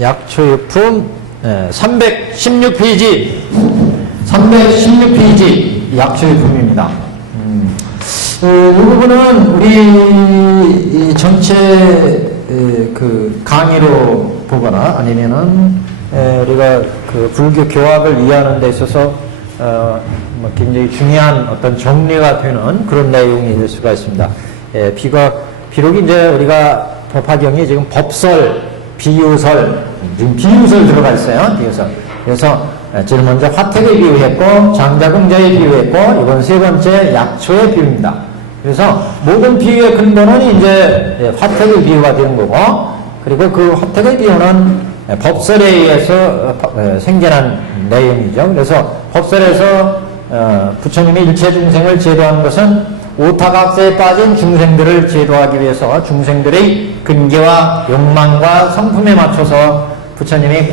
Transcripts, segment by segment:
약초유품 316페이지 316페이지 약초유품입니다. 이 부분은 우리 전체 그 강의로 보거나 아니면은 우리가 그 불교 교학을 이해하는 데 있어서 뭐 굉장히 중요한 어떤 정리가 되는 그런 내용이 될 수가 있습니다. 비록 이제 우리가 법화경이 지금 법설, 비유설, 지금 비유설 들어가 있어요. 비유설. 그래서 제일 먼저 화택에 비유했고, 장자궁자에 비유했고, 이번 세 번째 약초에 비유입니다. 그래서 모든 비유의 근본은 이제 화택의 비유가 되는 거고, 그리고 그 화택의 비유는 법설에 의해서 생겨난 내용이죠. 그래서 법설에서 부처님이 일체 중생을 제도하는 것은 오타각세에 빠진 중생들을 제도하기 위해서 중생들의 근계와 욕망과 성품에 맞춰서 부처님이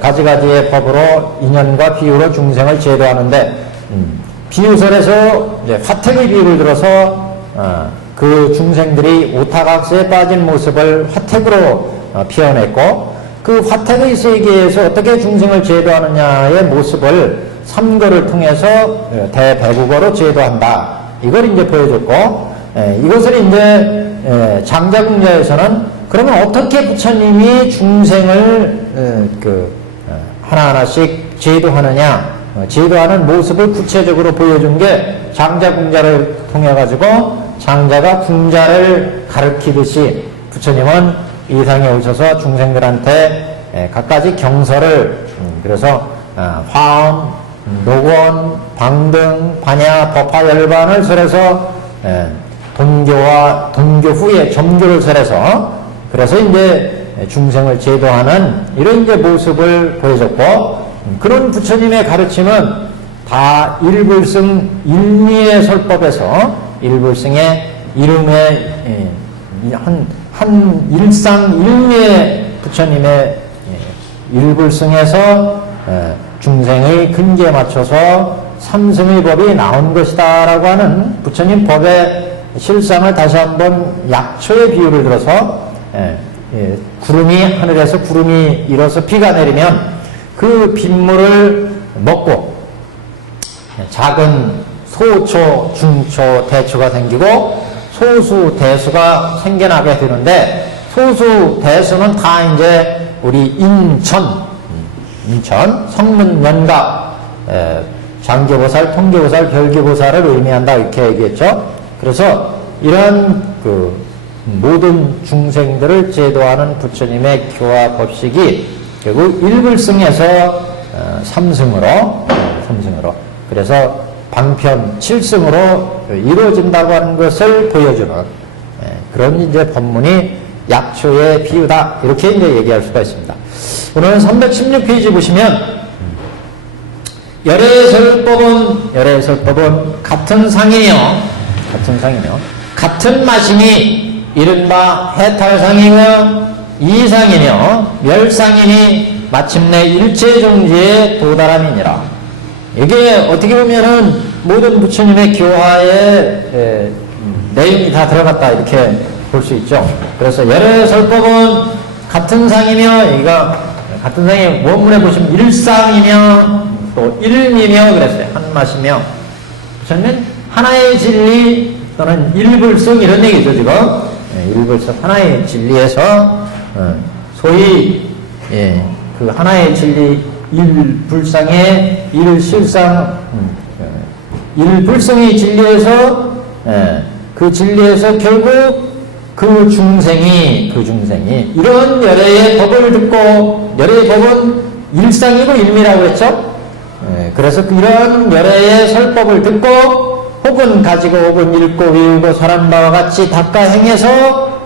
가지가지의 법으로 인연과 비유로 중생을 제도하는데, 비유설에서 이제 화택의 비유를 들어서 그 중생들이 오타각세에 빠진 모습을 화택으로 표현했고, 그 화택의 세계에서 어떻게 중생을 제도하느냐의 모습을 삼거를 통해서 대배국어로 제도한다. 이걸 이제 보여줬고, 이것을 이제 장자궁자에서는 그러면 어떻게 부처님이 중생을 하나하나씩 제도하느냐, 제도하는 모습을 구체적으로 보여준 게 장자궁자를 통해 가지고 장자가 궁자를 가르치듯이 부처님은 이 상에 오셔서 중생들한테 갖가지 경서를 그래서 화엄, 녹원, 방등, 반야, 법화, 열반을 설해서 돈교 후에 점교를 설해서 그래서 이제 중생을 제도하는 이런 이제 모습을 보여줬고, 그런 부처님의 가르침은 다 일불승 일미의 설법에서 일불승의 이름의 한 일상 일미의 부처님의 일불승에서 중생의 근기에 맞춰서 삼승의 법이 나온 것이다 라고 하는 부처님 법의 실상을 다시 한번 약초의 비유를 들어서 구름이 하늘에서 구름이 일어서 비가 내리면 그 빗물을 먹고 작은 소초, 중초, 대초가 생기고 소수, 대수가 생겨나게 되는데, 소수, 대수는 다 이제 우리 인천, 성문, 연각, 장계보살, 통계보살, 별계보살을 의미한다 이렇게 얘기했죠. 그래서 이런 그 모든 중생들을 제도하는 부처님의 교화 법식이 결국 일불승에서 삼승으로 그래서 방편 7승으로 이루어진다고 하는 것을 보여주는 그런 이제 법문이 약초의 비유다 이렇게 이제 얘기할 수가 있습니다. 오늘 316페이지 보시면 열애설법은 같은 상이며 같은 맛이니 이른바 해탈상이며 이상이며 멸상이니 마침내 일체정지에 도달함이니라. 이게 어떻게 보면은 모든 부처님의 교화에 내용이 다 들어갔다 이렇게 볼 수 있죠. 그래서 열애설법은 같은 상이며, 이거 같은 상이 원문에 보시면 일상이며 또 일미며 그랬어요. 한 맛이며. 부처님은 하나의 진리 또는 일불성 이런 얘기죠 지금. 일불성 하나의 진리에서 소위 그 하나의 진리 일불상의 일실상 일불성의 진리에서 그 진리에서 결국 그 중생이 이런 열애의 법을 듣고, 열애의 법은 일상이고 일미라고 했죠. 그래서 이런 열애의 설법을 듣고 혹은 가지고 혹은 읽고 외우고 사람 바와 같이 닦아 행해서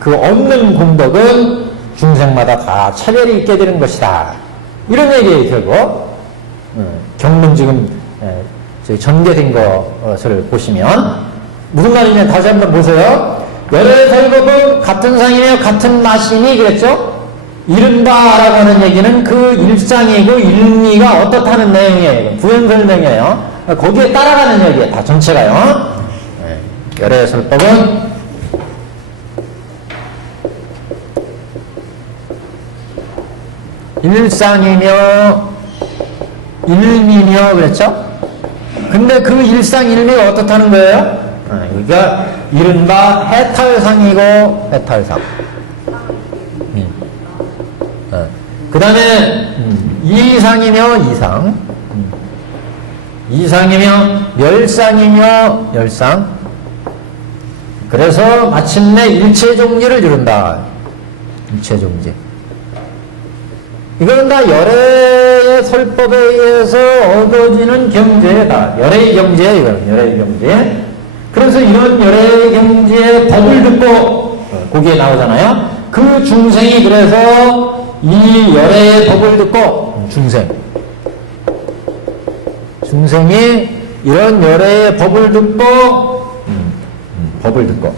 그 얻는 공덕은 중생마다 다 차별이 있게 되는 것이다. 이런 얘기예요, 결국. 경문 지금 전개된 것을 보시면 무슨 말이냐 다시 한번 보세요. 열애설법은 같은 상이며 같은 맛이니 그랬죠? 이른바라고 하는 얘기는 그 일상이고 일미가 어떻다는 내용이에요. 부연 설명이에요. 거기에 따라가는 얘기예요. 다 전체가요. 열애설법은 일상이며 일미며 그랬죠? 근데 그 일상일미가 어떻다는 거예요? 그러니까 이른바 해탈상이고 해탈상. 그 다음에 이상이며 이상. 이상이며 멸상이며 멸상. 그래서 마침내 일체종지를 이룬다. 일체종지. 이거는 다 열애의 설법에 의해서 얻어지는 경제다. 열애의 경제에 이거는 열애의 경제. 그래서 이런 열애의 경제의 법을 듣고 거기에 나오잖아요. 그 중생이 그래서 이 열애의 법을 듣고 중생이 이런 열애의 법을 듣고 법을 듣고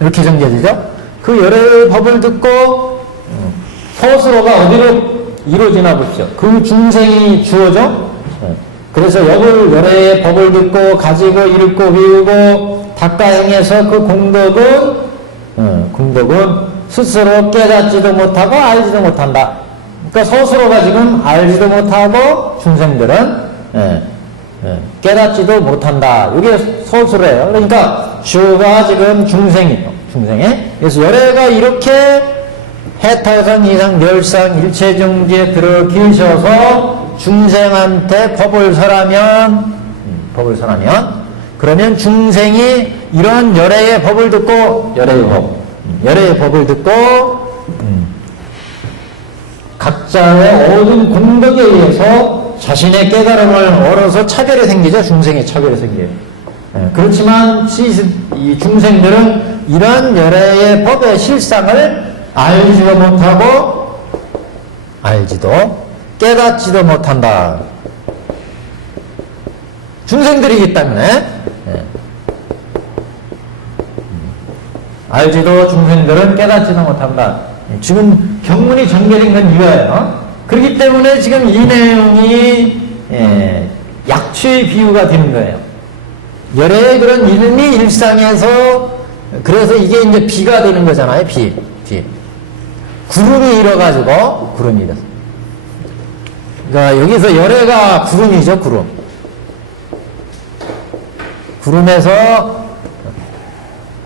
이렇게 정제되죠? 그 열애의 법을 듣고 서스로가 어디로 이루어지나 보십시오. 그 중생이 주어져. 그래서 열애의 법을 듣고 가지고 읽고 배우고 닦아 행해서 그 공덕은 스스로 깨닫지도 못하고 알지도 못한다. 그러니까 서스로가 지금 알지도 못하고 중생들은 깨닫지도 못한다. 이게 서술이에요. 그러니까 주가 지금 중생이에요. 그래서 열애가 이렇게 해탈선 이상 멸상 일체정지에 들어 계셔서 중생한테 법을 설하면 그러면 중생이 이런 열애의 법을 듣고 열애의 법을 듣고 각자의 얻은 공덕에 의해서 자신의 깨달음을 얻어서 차별이 생기죠. 중생의 차별이 생겨요. 그렇지만 이 중생들은 이런 열애의 법의 실상을 알지도 못하고 깨닫지도 못한다. 중생들이기 때문에 알지도 중생들은 깨닫지도 못한다. 지금 경문이 전개된 건 이거예요. 그렇기 때문에 지금 이 내용이 약취의 비유가 되는 거예요. 열애의 그런 일미 일상에서 그래서 이게 이제 비가 되는 거잖아요. 비. 구름이 일어가지고 구름이 일어. 그러니까 여기서 열애가 구름이죠. 구름에서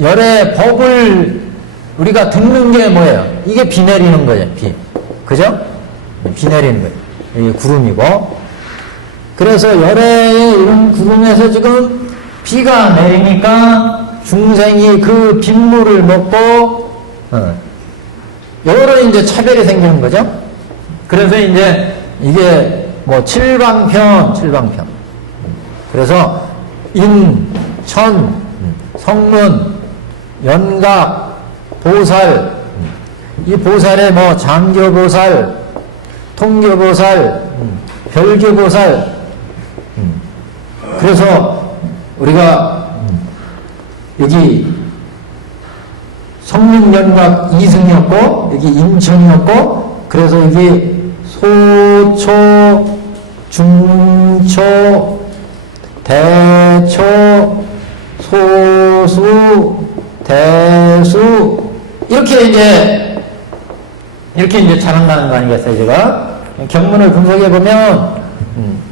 열애 법을 우리가 듣는 게 뭐예요? 이게 비 내리는 거예요. 그죠? 비 내리는 거예요. 이게 구름이고. 그래서 열애의 이런 구름에서 지금 비가 내리니까 중생이 그 빗물을 먹고 여러 이제 차별이 생기는 거죠. 그래서 이제 이게 뭐 칠방편. 그래서 인, 천, 성문, 연각, 보살, 이 보살에 뭐 장교보살, 통교보살, 별교보살. 그래서 우리가 여기 성문연각 이승이었고 여기 인천이었고 그래서 여기 소초, 중초, 대초, 소수, 대수 이렇게 이제 자랑하는 거 아니겠어요, 제가? 경문을 분석해 보면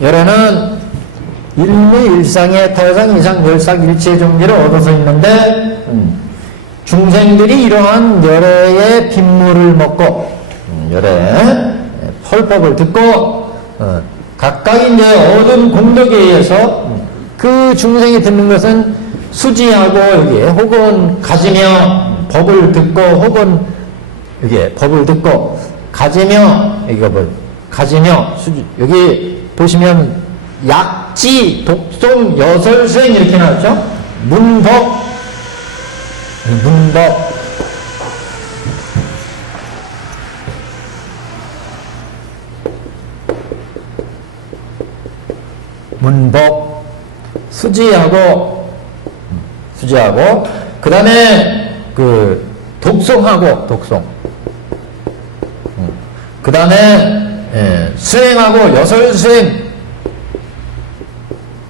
열애는 일미 일상의 탈상 이상 멸상 일체 종리를 얻어서 있는데 중생들이 이러한 열애의 빗물을 먹고 열애 펄법을 듣고 각각 이제 얻은 공덕에 의해서 그 중생이 듣는 것은 수지하고 여기에 혹은 가지며 법을 듣고 혹은 여기에 법을 듣고 가지며 여기가 뭐 가지며 수지 여기 보시면 약지 독송 여설수행 이렇게 나왔죠. 문법 수지하고 그 다음에 그 독송 그 다음에 수행하고 여설수행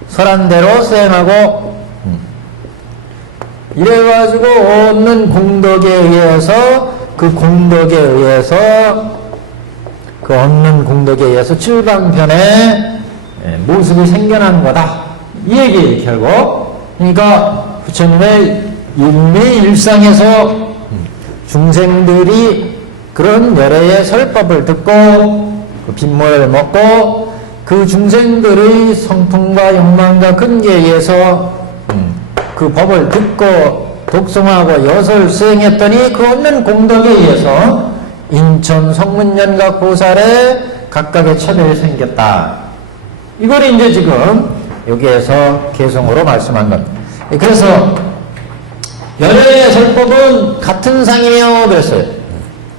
설한 대로 수행하고 이래가지고 얻는 공덕에 의해서 그 얻는 공덕에 의해서 칠방편에 모습이 생겨난 거다. 이 얘기 결국. 그러니까 부처님의 일상에서 중생들이 그런 열애의 설법을 듣고 그 빗물을 먹고 그 중생들의 성품과 욕망과 근기에 의해서 그 법을 듣고 독송하고 여설 수행했더니 그 얻는 공덕에 의해서 인천 성문연각 보살의 각각의 차별이 생겼다. 이걸 이제 지금 여기에서 개성으로 말씀한 겁니다. 그래서 열애의 설법은 같은 상이며 그랬어요.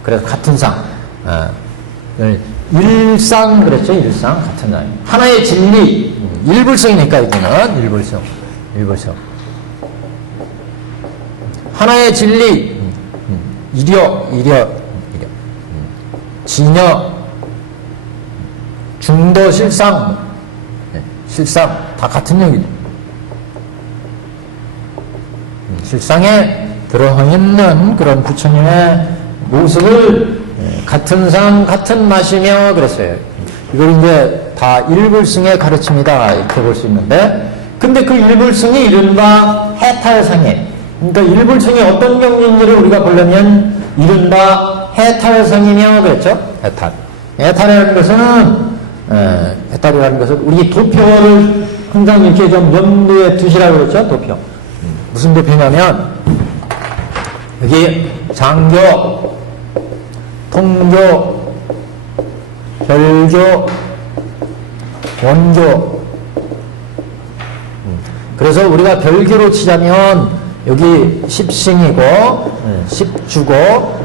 그래서 같은 상. 일상 그랬죠. 일상 같은 상. 하나의 진리. 일불성이니까 이거는 일불성. 하나의 진리. 이려. 진여. 중도 실상. 실상 다 같은 얘기죠. 실상에 들어있는 그런 부처님의 모습을 같은 상 같은 맛이며 그랬어요. 이걸 이제 다 일불승의 가르침이다 이렇게 볼 수 있는데, 근데 그 일불승이 이른바 해탈상이에요. 그러니까 일불승이 어떤 경지인지를 우리가 보려면 이른바 해탈상이며 그랬죠. 해탈이라는 것은 우리 도표를 항상 이렇게 좀 염두에 두시라고 그랬죠. 도표. 무슨 도표냐면 여기 장교, 통교, 별교, 원교. 그래서 우리가 별교로 치자면 여기 십신이고, 십주고,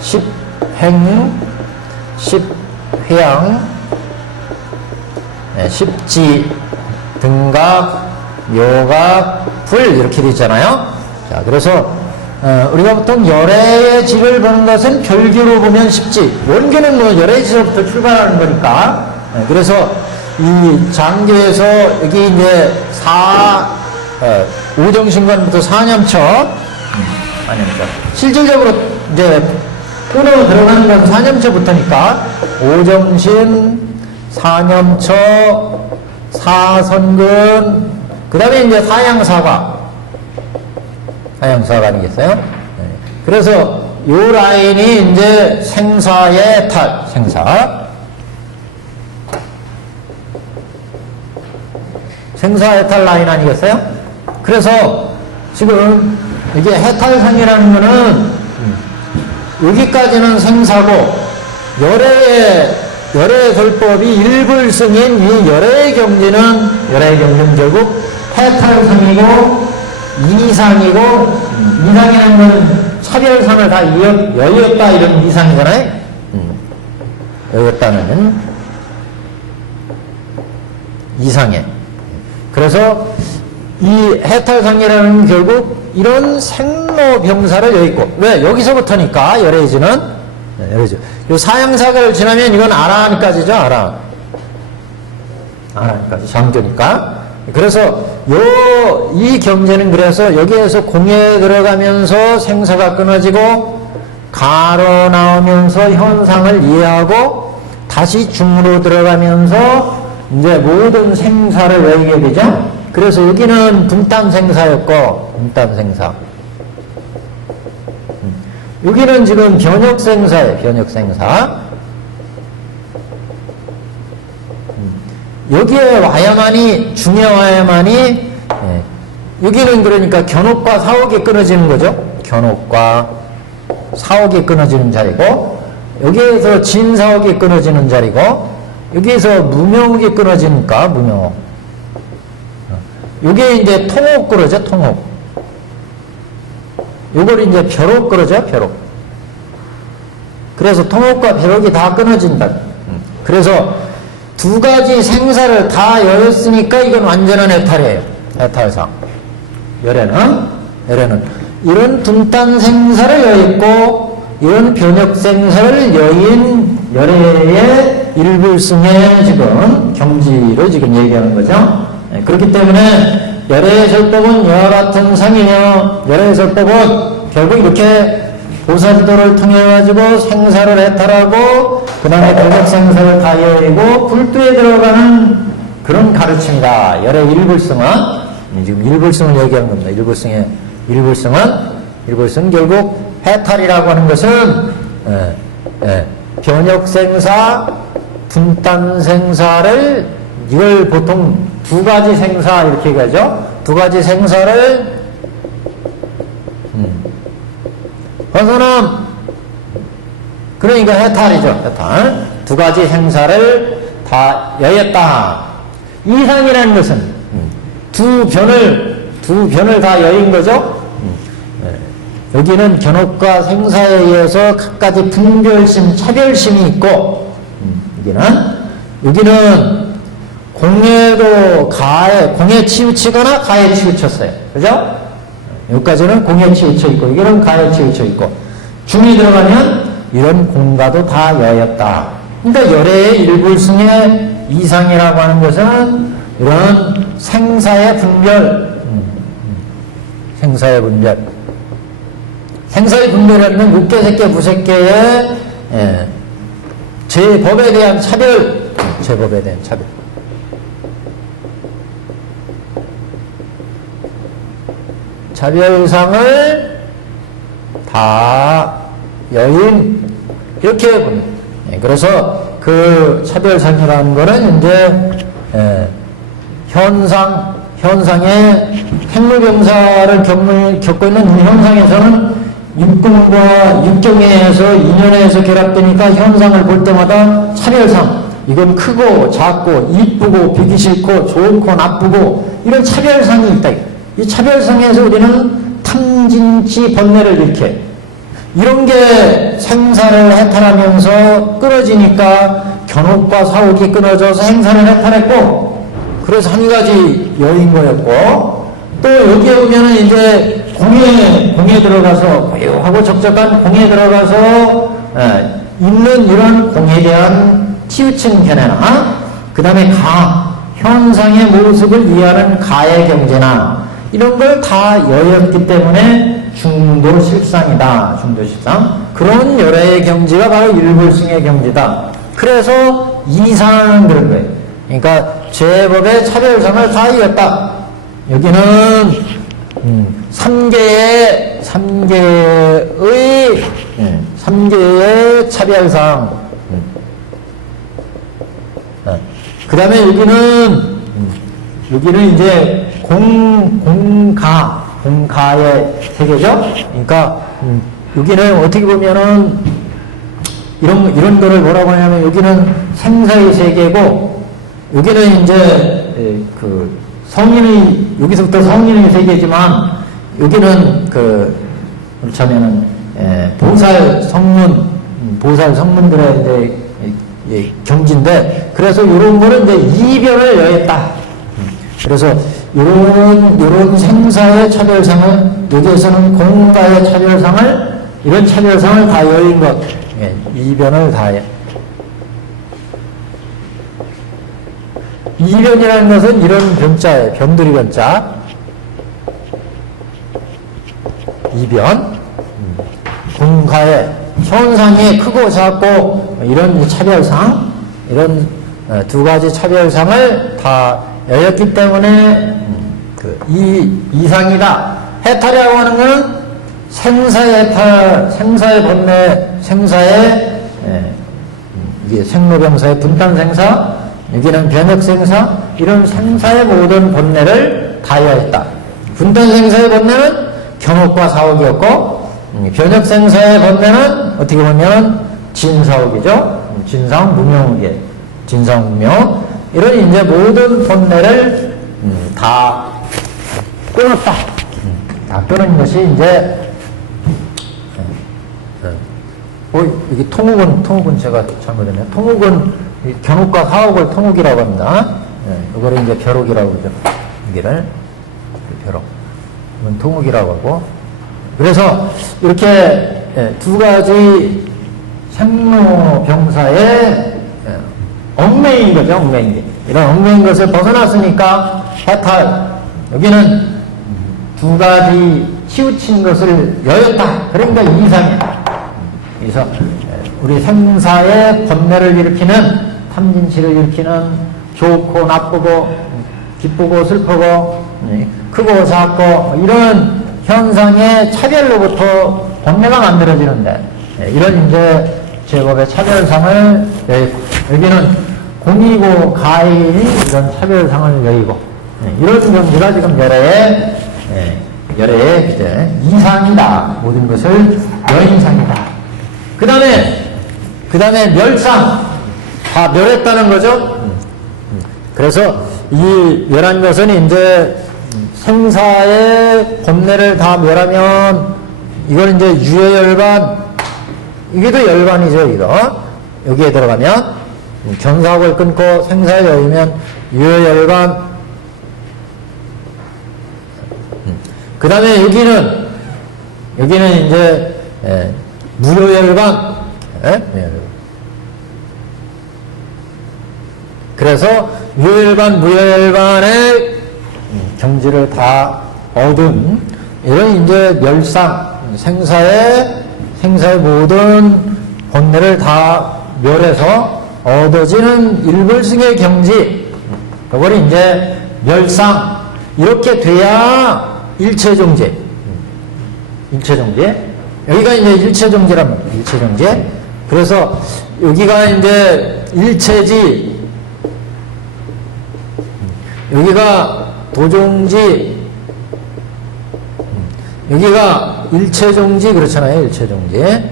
십행, 십회양, 십지, 등각, 묘각, 불 이렇게 되어 있잖아요. 자, 그래서 우리가 보통 열애의 질을 보는 것은 별교로 보면 십지, 원교는 뭐 열애의 질부터 출발하는 거니까. 그래서 이 장교에서 여기 이제 오정신관부터 사념처, 실질적으로 이제 끊어 들어가는 건 사념처부터니까 오정신, 사념처, 사선근, 그 다음에 이제 사양사가 아니겠어요? 그래서 요 라인이 이제 생사의 탈, 생사의 탈 라인 아니겠어요? 그래서 지금 이게 해탈상이라는 거는 여기까지는 생사고 열애의 설법이 일불승인 이 열애의 경지는 결국 해탈상이고 이상이고, 이상이라는 건 차별선을 다 여였다 이런 이상이잖아요. 여였다는 이상에. 그래서 이 해탈상이라는 결국 이런 생로병사를 여있고, 왜? 여기서부터니까 열애지는 요 사양사가를 지나면 이건 아라한까지죠. 아라한까지 장교니까. 그래서 이 경제는 그래서 여기에서 공에 들어가면서 생사가 끊어지고 가로 나오면서 현상을 이해하고 다시 중으로 들어가면서 이제 모든 생사를 여기게 되죠. 그래서 여기는 분단생사였고 분단생사. 여기는 지금 변혁생사예요. 변혁생사. 여기에 와야만이, 중에 와야만이, 여기는 그러니까 견옥과 사옥이 끊어지는 거죠. 견옥과 사옥이 끊어지는 자리고, 여기에서 진사옥이 끊어지는 자리고, 여기에서 무명옥이 끊어지니까, 무명옥. 여기에 이제 통옥 그러죠, 통옥. 요걸 이제 벼록 그러죠, 벼록. 그래서 통옥과 벼록이 다 끊어진다. 그래서 두 가지 생사를 다 여였으니까 이건 완전한 해탈이에요. 해탈상. 열애는 이런 둔딴 생사를 여있고 이런 변혁 생사를 여인 열애의 일불승의 지금 경지로 지금 얘기하는 거죠. 그렇기 때문에 열애의 설법은 여와 같은 상이며 열애의 설법은 결국 이렇게 보살도를 통해 가지고 생사를 해탈하고 그 다음에 결백생사를 다 여의고 불두에 들어가는 그런 가르침이다. 열의 일불성은 지금 일불성을 얘기하는 겁니다. 일불성은 결국 해탈이라고 하는 것은 변혁생사, 분단생사를 이걸 보통 두 가지 생사 이렇게 얘기하죠. 두 가지 생사를 벗어남, 그러니까 해탈이죠. 해탈. 두 가지 생사를 다 여였다. 이상이라는 것은 두 변을 다 여인 거죠. 여기는 견업과 생사에 의해서 각가지 분별심, 차별심이 있고, 여기는 공예도 공에 치우치거나 가에 치우쳤어요. 그죠? 여기까지는 공에 치우쳐 있고, 여기는 가에 치우쳐 있고, 중이 들어가면 이런 공가도 다 여였다. 그러니까 열애의 일불승의 이상이라고 하는 것은 이런 생사의 분별, 생사의 분별이라는 육계, 색계, 무색계의 제법에 대한 차별, 차별상을 다 여인 이렇게 봅니다. 그래서 그 차별상이라는 거는 이제 현상의 행무병사를 겪고 있는 이 현상에서는 육근과 육경에서 인연에서 결합되니까 현상을 볼 때마다 차별상, 이건 크고 작고 이쁘고 비기 싫고 좋고 나쁘고 이런 차별상이 있다. 이 차별상에서 우리는 탕진치 번뇌를 일으켜. 이런 게 생사를 해탈하면서 끊어지니까 견옥과 사옥이 끊어져서 생사를 해탈했고, 그래서 한 가지 여인 거였고, 또 여기에 보면은 이제 공에 들어가서 고요하고 적적한 공에 들어가서 있는 이런 공에 대한 치우친 견해나 그 다음에 현상의 모습을 이해하는 가의 경제나 이런 걸 다 여였기 때문에 중도실상이다. 중도실상. 그런 열애의 경지가 바로 일불승의 경지다. 그래서 이상 그런 거예요. 그러니까 제법의 차별상을 다 이었다. 여기는 삼계의 차별상. 그 다음에 여기는 이제 공가의 세계죠. 그러니까 여기는 어떻게 보면은 이런 거를 뭐라고 하냐면 여기는 생사의 세계고, 여기는 이제 여기서부터 성인의 세계지만, 여기는 그렇다면은 보살 성문들의 이제 경지인데, 그래서 이런 거는 이제 이변을 여했다. 그래서 이런 생사의 차별상을, 여기에서는 공가의 차별상을, 이런 차별상을 다 여인 것, 이변을 다 해. 이변이라는 것은 이런 변자예요. 변두리 변자. 이변. 공가의 현상이 크고 작고 이런 차별상, 이런 두 가지 차별상을 다 여였기 때문에 이상이다. 해탈이라고 하는 것은 생사의 해탈, 생사의 번뇌, 이게 생로병사의 분단생사, 여기는 변혁생사, 이런 생사의 모든 번뇌를 다 여했다. 분단생사의 번뇌는 견옥과 사옥이었고, 변혁생사의 번뇌는 어떻게 보면 진사옥이죠. 진상무명이에요. 진상무명. 이런 이제 모든 번뇌를 다 끊었다. 다 끊은 것이 이제 여기 통욱은 제가 잘못했네요. 통욱은 견옥과 사옥을 통욱이라고 합니다. 이거를 이제 벼록이라고 그러죠. 여기를 벼록. 이건 통욱이라고 하고. 그래서 이렇게 두 가지 생로병사의 얽매인 거죠. 얽매인 게. 이런 얽매인 것을 벗어났으니까 해탈. 여기는 두 가지 치우친 것을 여였다. 그러니까 이상이야. 그래서 우리 생사의 번뇌를 일으키는 탐진치를 일으키는 좋고 나쁘고 기쁘고 슬프고 크고 작고 이런 현상의 차별로부터 번뇌가 만들어지는데 이런 이제 제법의 차별상을 여기는 공이고 가인이 이런 차별상을 여의고 이런 경지가 지금 열애의 이제 이상이다. 모든 것을 여인상이다. 그 다음에 멸상. 다 멸했다는 거죠. 그래서 이 멸한 것은 이제 생사의 번뇌를 다 멸하면 이걸 이제 유해열반, 이게 도 열반이죠, 이거. 여기에 들어가면 견사학을 끊고 생사에 여의면 유해열반. 그 다음에 여기는 이제 무효열반. 그래서 유효열반, 무효열반의 경지를 다 얻은 이런 이제 멸상, 생사의 모든 번뇌를 다 멸해서 얻어지는 일불승의 경지, 그걸 이제 멸상. 이렇게 돼야 일체정제. 여기가 이제 일체정제란 말이에요. 일체정제. 그래서 여기가 이제 일체지, 여기가 도종지, 여기가 일체종지, 그렇잖아요. 일체종지.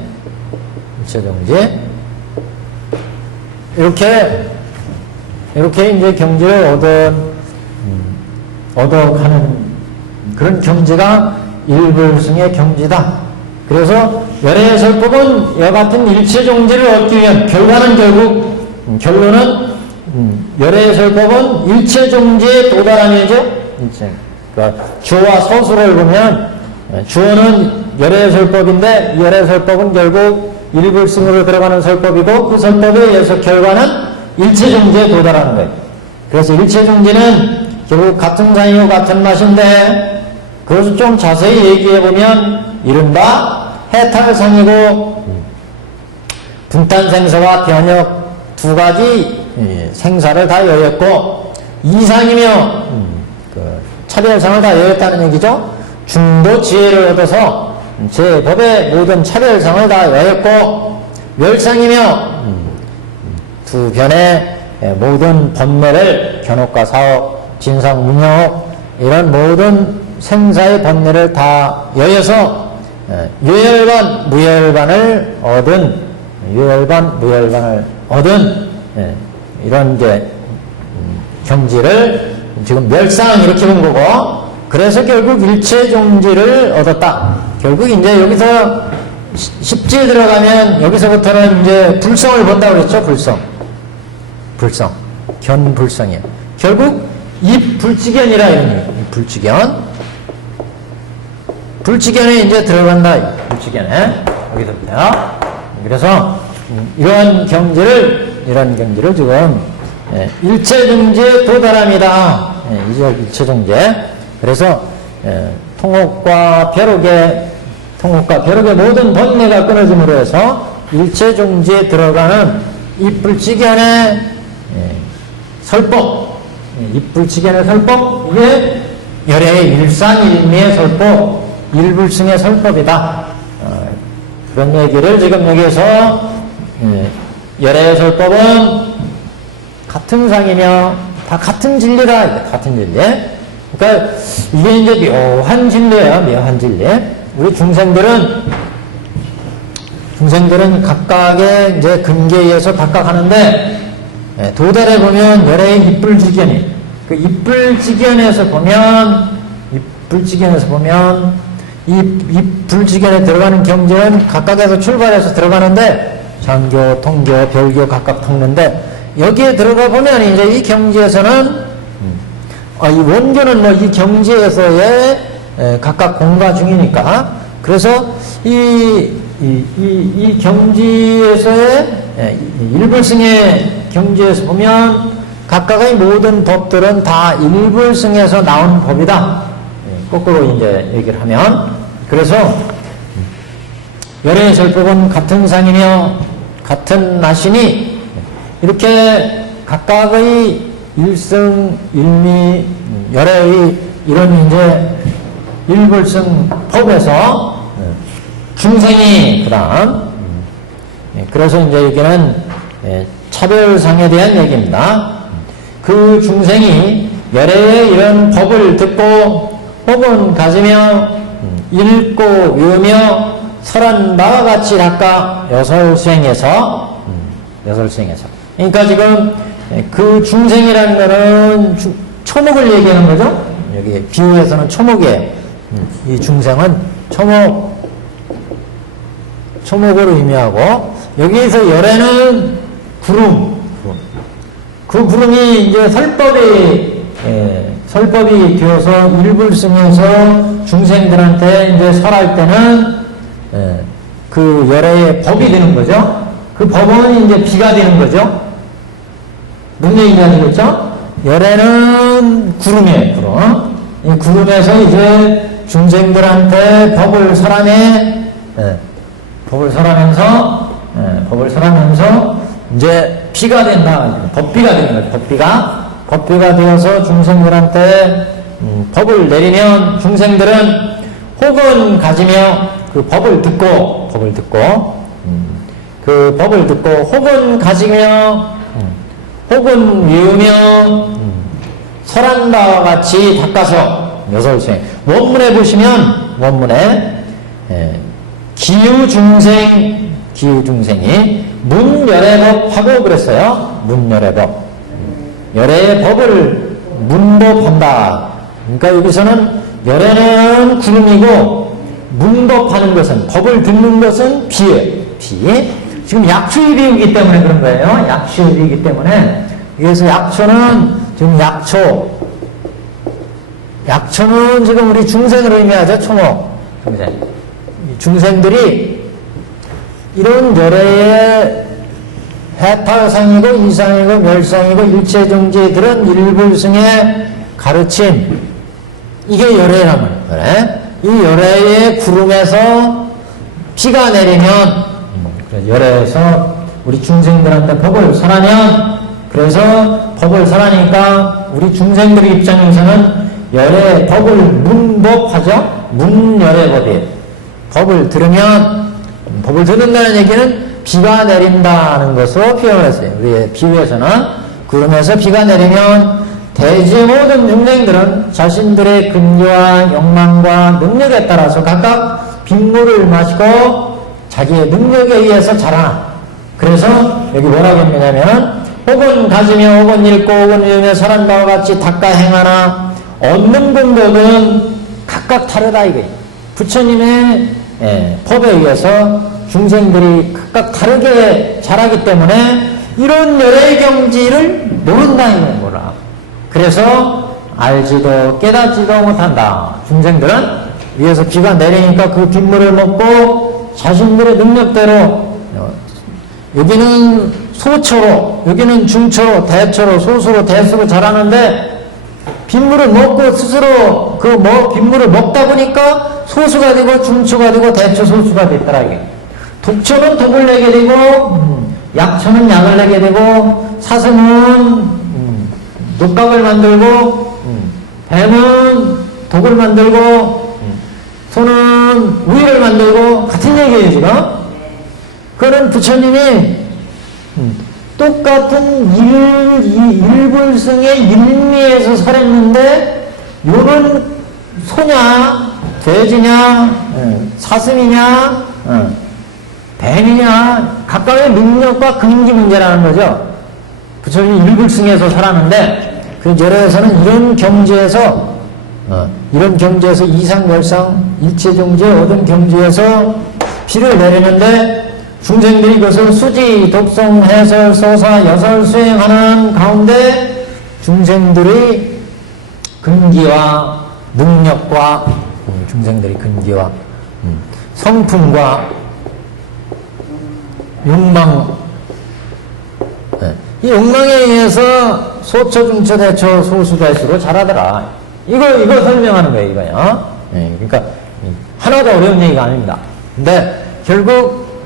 이렇게 이제 경지를 얻어가는 그런 경지가 일불승의 경지다. 그래서 열애의 설법은 이와 같은 일체종지를 얻기 위한 결론은 열애의 설법은 일체종지에 도달하면이죠. 그러니까 주어와 서술을 보면 주어는 열애의 설법인데 이 열애의 설법은 결국 일불승으로 들어가는 설법이고 그 설법에 의해서 결과는 일체종지에 도달하는 거예요. 그래서 일체종지는 결국 같은 상이고 같은 맛인데 그것을 좀 자세히 얘기해보면 이른바 해탈상이고 분탄생사와 변역 두 가지 생사를 다 여였고 이상이며 차별상을 다 여였다는 얘기죠. 중도 지혜를 얻어서 제법의 모든 차별상을 다 여였고 멸상이며 두 변의 모든 번뇌를 견옥과 사옥, 진상, 문역 이런 모든 생사의 번뇌를 다 여여서 유열반, 무열반을 얻은 이런 게 경지를 지금 멸상 이렇게 본 거고 그래서 결국 일체종지를 얻었다. 결국 이제 여기서 십지에 들어가면 여기서부터는 이제 불성을 본다고 그랬죠. 불성. 견불성이에요. 결국 입불지견이라 이런 얘기예요. 불지견에 이제 들어간다. 불지견에. 여기서부터요. 그래서 이런 경지를 지금 일체종지에 도달합니다. 이제 일체종지. 그래서 통옥과 벼룩의 모든 번뇌가 끊어짐으로 해서 일체종지에 들어가는 입불지견의 설법, 입불지견의 설법, 이게 열애의 일상일미의 설법, 일불승의 설법이다. 그런 얘기를 지금 여기에서 열애의 설법은 같은 상이며 다 같은 진리다. 같은 진리. 그러니까 이게 이제 묘한 진리예요. 묘한 진리. 우리 중생들은 각각의 이제 근계에 의해서 각각 하는데 도달해 보면 열애의 입불지견이 그 입불지견에서 보면 이 불지견에 들어가는 경지는 각각에서 출발해서 들어가는데 장교, 통교, 별교 각각 닦는데 여기에 들어가 보면 이제 이 경지에서는 이 원교는 뭐 이 경지에서의 각각 공가 중이니까 그래서 이 경지에서의 일불승의 경지에서 보면 각각의 모든 법들은 다 일불승에서 나온 법이다. 거꾸로 이제 얘기를 하면. 그래서 열애의 절법은 같은 상이며 같은 나시니 이렇게 각각의 일승, 일미, 열애의 이런 이제 일불승 법에서 중생이 그다음 그래서 이제 여기는 차별상에 대한 얘기입니다. 그 중생이 열애의 이런 법을 듣고 혹은 가지며 읽고 외우며 설한 바와 같이 닦아 여설수행해서 그러니까 지금 그 중생이라는 거는 초목을 얘기하는 거죠. 여기 비유에서는 초목이에요. 이 중생은 초목을 의미하고 여기에서 열애는 구름. 그 구름이 이제 설법이 되어서 일불승에서 중생들한테 이제 설할 때는 그 열애의 법이 되는 거죠. 그 법은 이제 비가 되는 거죠. 무슨 얘기인지 아시겠죠? 열애는 구름이에요, 구름. 이 구름에서 이제 중생들한테 법을 설하면서 이제 비가 된다. 법비가 되는 거예요. 법비가 되어서 중생들한테 법을 내리면 중생들은 혹은 가지며 그 법을 듣고 혹은 가지며 혹은 외우며 설한 바와 같이 닦아서 여설수행. 원문에 보시면 기유중생이 문열애법하고 그랬어요. 문열애법. 열애의 법을 문법한다. 그러니까 여기서는 열애는 구름이고 문법하는 것은, 법을 듣는 것은 비예요. 비. 지금 약초의 비유이기 때문에 그런 거예요. 약초의 비유이기 때문에. 그래서 약초는 지금 약초는 지금 우리 중생을 의미하죠. 초목. 중생들이 이런 열애의 해탈상이고 이상이고 멸상이고 일체정지들은 일불승의 가르침, 이게 열애란 말이에요. 이 열애의 구름에서 비가 내리면 열애에서 우리 중생들한테 법을 설하면, 그래서 법을 설하니까 우리 중생들의 입장에서는 열애 법을 문법하죠. 문열애법이에요. 법을 듣는다는 얘기는 비가 내린다는 것으로 표현을 했어요. 우리의 비유에서는 구름에서 비가 내리면 대지의 모든 중생들은 자신들의 근교와 욕망과 능력에 따라서 각각 빗물을 마시고 자기의 능력에 의해서 자라나. 그래서 여기 뭐라고 했냐면 혹은 가지며 혹은 읽고 혹은 외우며 설한 바와 같이 닦아 행하나 얻는 공덕은 각각 다르다 이거예요. 부처님의 법에 의해서 중생들이 각각 다르게 자라기 때문에 이런 열애의 경지를 모른다 이거예요. 뭐라. 그래서 알지도 깨닫지도 못한다. 중생들은 위에서 비가 내리니까 그 빗물을 먹고 자신들의 능력대로, 여기는 소초로, 여기는 중초로, 대초로, 소수로, 대수로 자라는데 빗물을 먹고 스스로 빗물을 먹다 보니까 소수가 되고 중초가 되고 대초, 소수가 됐더라 이게. 독초는 독을 내게 되고 약초는 약을 내게 되고 사슴은 녹각을 만들고 뱀은 독을 만들고 소는 우유를 만들고 같은 얘기예요 지금. 그거는 부처님이 똑같은 일불승의 일미에서 설했는데 요는 소냐 돼지냐 사슴이냐 뱀이냐 각각의 능력과 근기 문제라는 거죠. 부처님이 일불승에서 설하는데 그 열애에서는 이런 경지에서 이상멸상 일체정지에 얻은 경지에서 비를 내리는데 중생들이 그것을 수지, 독송, 해설, 소사, 여설 수행하는 가운데 중생들의 근기와 능력과 성품과 욕망, 이 욕망에 의해서 소처, 중처, 대처, 소수, 대수로 잘하더라. 이거 설명하는 거예요, 이거요. 예, 그러니까, 하나도 어려운 얘기가 아닙니다. 근데, 결국,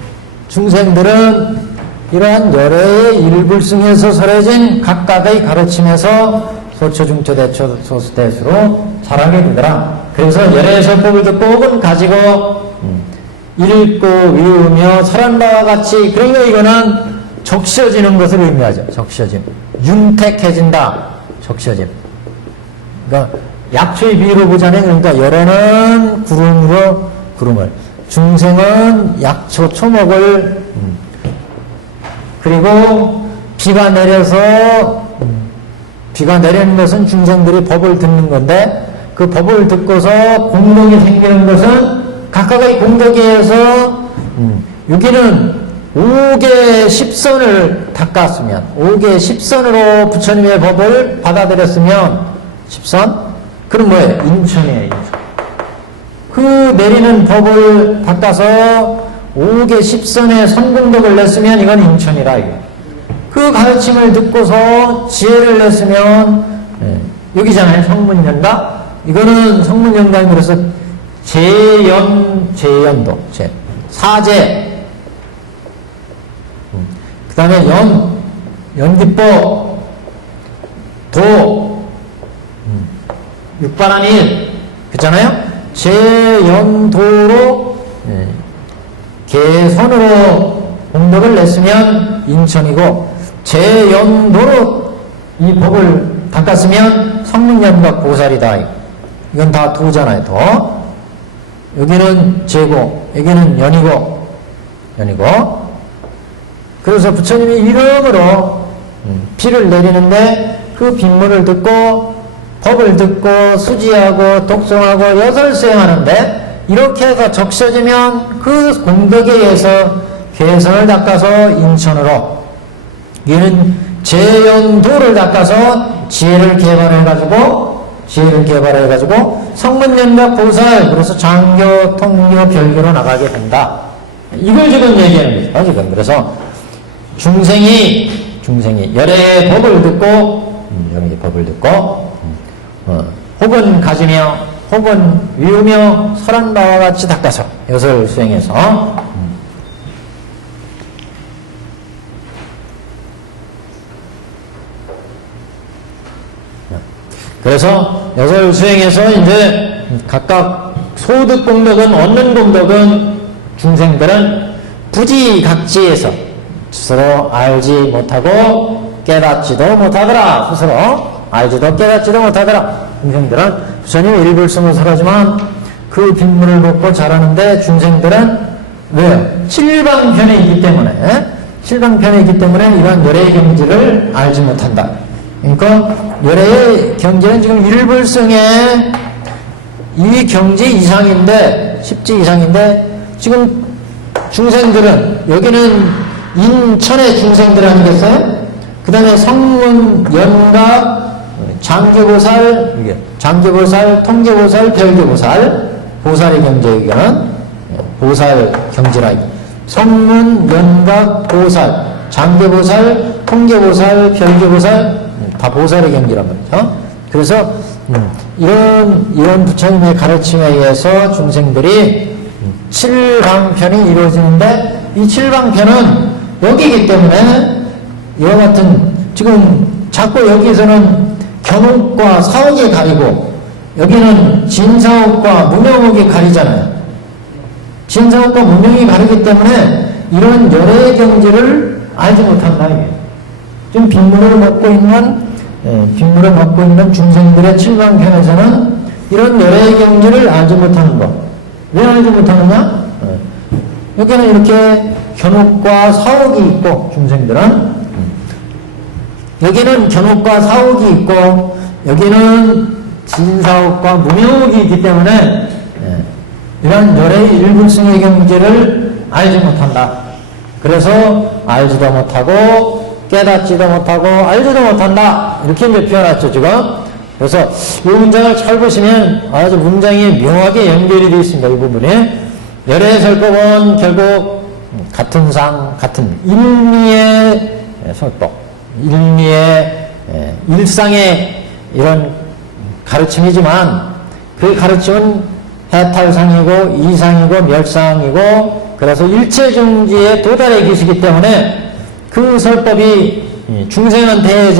중생들은 이러한 열애의 일불승에서 설해진 각각의 가르침에서 소처, 중처, 대처, 소수, 대수로 잘하게 되더라. 그래서 열애의 설법을 듣고 혹은 가지고, 읽고 외우며 설한 바와 같이, 그러니까 이거는 적셔지는 것을 의미하죠. 적셔짐. 윤택해진다. 적셔짐. 그러니까 약초의 비유로 보자면, 그러니까 열애는 구름으로 구름을, 중생은 약초 초목을, 그리고 비가 내려서, 비가 내리는 것은 중생들이 법을 듣는 건데, 그 법을 듣고서 공덕이 생기는 것은 각각의 공덕에 의해서, 여기는 5개 10선을 닦았으면, 5개 10선으로 부처님의 법을 받아들였으면, 10선? 그럼 뭐예요? 인천이에요, 인천. 그 내리는 법을 닦아서 5개 10선의 선공덕을 냈으면 이건 인천이라, 이게. 그 가르침을 듣고서 지혜를 냈으면, 여기잖아요, 성문연가? 이거는 성문연가임으로써 재연도, 사재, 그 다음에 연기법, 육반한 일, 그렇잖아요? 재연도로, 개선으로 공덕을 냈으면 인천이고, 재연도로 이 법을 닦았으면 성문연각 보살이다. 이건 다 도잖아요, 도. 여기는 재고, 여기는 연이고. 그래서 부처님이 이름으로 피를 내리는데 그 빗물을 듣고 법을 듣고 수지하고 독송하고 여설수행하는데 이렇게 해서 적셔지면 그 공덕에 의해서 개선을 닦아서 인천으로, 얘는 재연도를 닦아서 지혜를 개발해가지고 성문연각 보살, 그래서 장교, 통교, 별교로 나가게 된다. 이걸 지금 얘기하는 거죠, 지금. 그래서 중생이 열애의 법을 듣고, 혹은 가지며, 혹은 위우며 설한 바와 같이 닦아서 여설 수행해서, 그래서 여설 수행에서 이제 각각 소득 공덕은, 얻는 공덕은 중생들은 부지각지에서 스스로 알지 못하고 깨닫지도 못하더라. 스스로 알지도 깨닫지도 못하더라. 중생들은 부처님 일불승을 설하지만 그 빗물을 먹고 자라는데, 중생들은 왜요? 칠방편에 있기 때문에 이러한 열애의 경지를 알지 못한다. 그러니까 열애의 경지는 지금 일불승의 이 경지 이상인데, 10지 이상인데, 지금 중생들은, 여기는 인천의 중생들 아니겠어요? 그 다음에 성문, 연각, 장교보살, 통교보살, 별교보살, 보살의 경지, 여기는 보살 경지라. 성문, 연각, 보살, 장교보살, 통교보살, 별교보살, 다 보살의 경지란 말이죠. 그래서 이런 부처님의 가르침에 의해서 중생들이 칠방편이 이루어지는데, 이 칠방편은 여기이기 때문에 이와 같은, 지금 자꾸 여기서는 견옥과 사옥이 가리고 여기는 진사옥과 무명옥이 가리잖아요. 진사옥과 무명이 가리기 때문에 이런 열애의 경지를 알지 못한다, 이게. 지금 빗물을 먹고 있는 중생들의 칠방편에서는 이런 열애의 경지를 알지 못하는 것. 왜 알지 못하느냐? 여기는 이렇게 견옥과 사옥이 있고, 중생들은 여기는 견옥과 사옥이 있고, 여기는 진사옥과 무명옥이 있기 때문에 이런 열애의 일불승의 경지를 알지 못한다. 그래서 알지도 못하고 깨닫지도 못하고 알지도 못한다. 이렇게 이제 표현했죠, 지금. 그래서 이 문장을 잘 보시면 아주 문장이 묘하게 연결이 되어 있습니다, 이 부분에. 열애의 설법은 결국 같은 일미의 설법, 일미의 일상의 이런 가르침이지만 그 가르침은 해탈상이고 이상이고 멸상이고 그래서 일체중지에 도달해 계시기 때문에 그 설법이 중생한테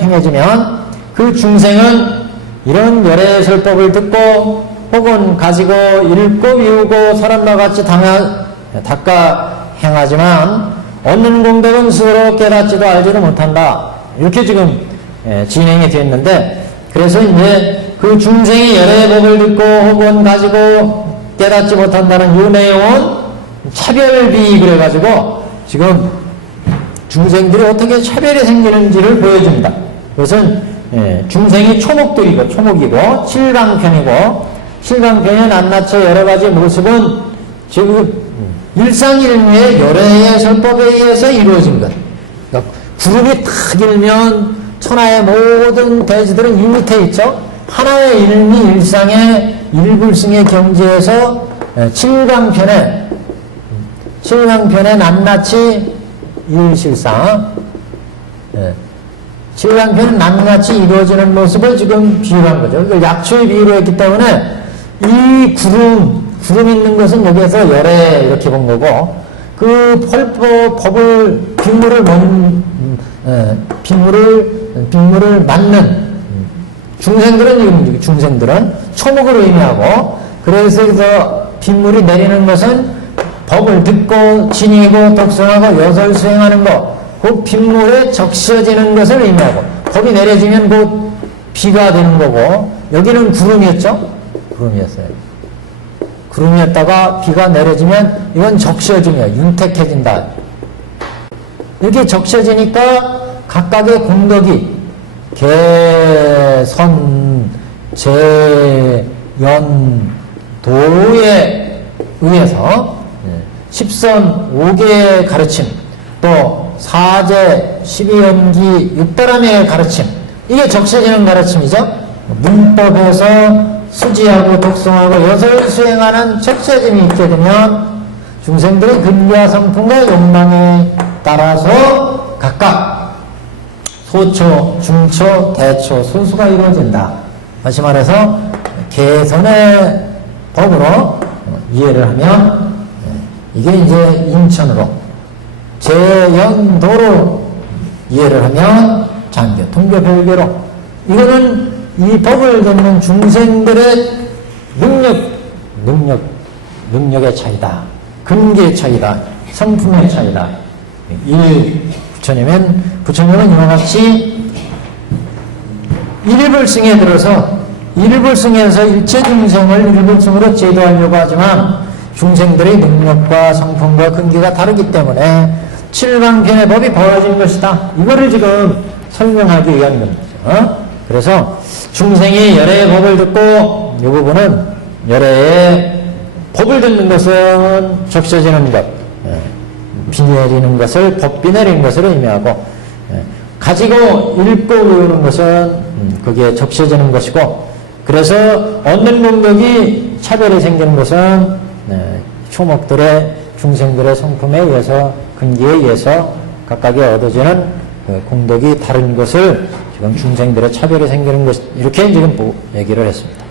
행해지면 그 중생은 이런 열의 설법을 듣고 혹은 가지고 읽고 외우고 사람과 같이 닦아 행하지만 얻는 공덕은 스스로 깨닫지도 알지도 못한다. 이렇게 지금 진행이 되었는데 그래서 이제 그 중생이 열의 법을 듣고 혹은 가지고 깨닫지 못한다는 이 내용은 차별비 그래가지고 지금 중생들이 어떻게 차별이 생기는지를 보여줍니다. 그것은 중생이 초목이고 칠강편에 낱낱이 여러가지 모습은 지금 일상일무의 열애의 설법에 의해서 이루어진 것. 그러니까 구름이 탁 일면 천하의 모든 대지들은 이 밑에 있죠. 하나의 일미 일상의 일불승의 경지에서 칠강편에 낱낱이 일실상 칠강편은 낱낱이 이루어지는 모습을 지금 비유한 거죠. 그걸 약초의 비유로 했기 때문에 이 구름 있는 것은 여기에서 열애 이렇게 본 거고 그 법을 빗물을 맞는 중생들은 초목을 의미하고 그래서 빗물이 내리는 것은 법을 듣고 지니고 독성하고 여설 수행하는 것, 그 빗물에 적셔지는 것을 의미하고 법이 내려지면 곧 비가 되는 거고 여기는 구름이었죠? 구름이었어요. 구름이었다가 비가 내려지면 이건 적셔지며 윤택해진다. 이렇게 적셔지니까 각각의 공덕이 개, 선, 재, 연, 도에 의해서 10선 5개의 가르침 또 사제, 12연기, 6바람의 가르침 이게 적셔지는 가르침이죠. 문법에서 수지하고 독성하고 여설 수행하는 적셔짐이 있게 되면 중생들의 근기와 성품과 욕망에 따라서 각각 소초, 중초, 대초, 소수가 이루어진다. 다시 말해서 개선의 법으로 이해를 하면 이게 이제 인천으로 재연도로 이해를 하면 장교, 통교, 별교로 이거는 이 법을 듣는 중생들의 능력의 차이다. 근기의 차이다. 성품의 차이다. 부처님은 이와 같이 일불승에 들어서 일불승에서 일체 중생을 일불승으로 제도하려고 하지만 중생들의 능력과 성품과 근기가 다르기 때문에 칠강편의 법이 벌어진 것이다. 이거를 지금 설명하기 위한 겁니다. 그래서 중생이 열애의 법을 듣고 이 부분은 열애의 법을 듣는 것은 적셔지는 것, 비 내리는 것을 법비 내리는 것을 의미하고 가지고 읽고 외우는 것은 그게 적셔지는 것이고 그래서 얻는 공덕이 차별이 생기는 것은 초목들의 중생들의 성품에 의해서 근기에 의해서 각각이 얻어지는 공덕이 다른 것을 지금 중생들의 차별이 생기는 것 이렇게 지금 얘기를 했습니다.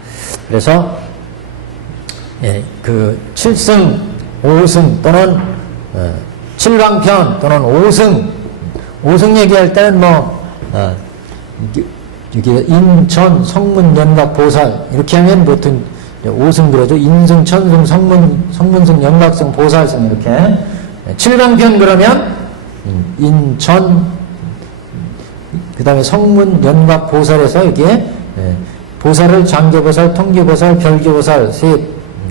그래서 그 7승, 5승 또는 7강편 또는 5승 얘기할 때는 여기 인천, 성문, 연각, 보살 이렇게 하면 보통 5승 그러죠. 인승, 천승, 성문승, 연각승, 보살승 이렇게 7강편 그러면 인천 그 다음에 성문, 연각, 보살에서 여기에 보살을 장계보살, 통계보살, 별계보살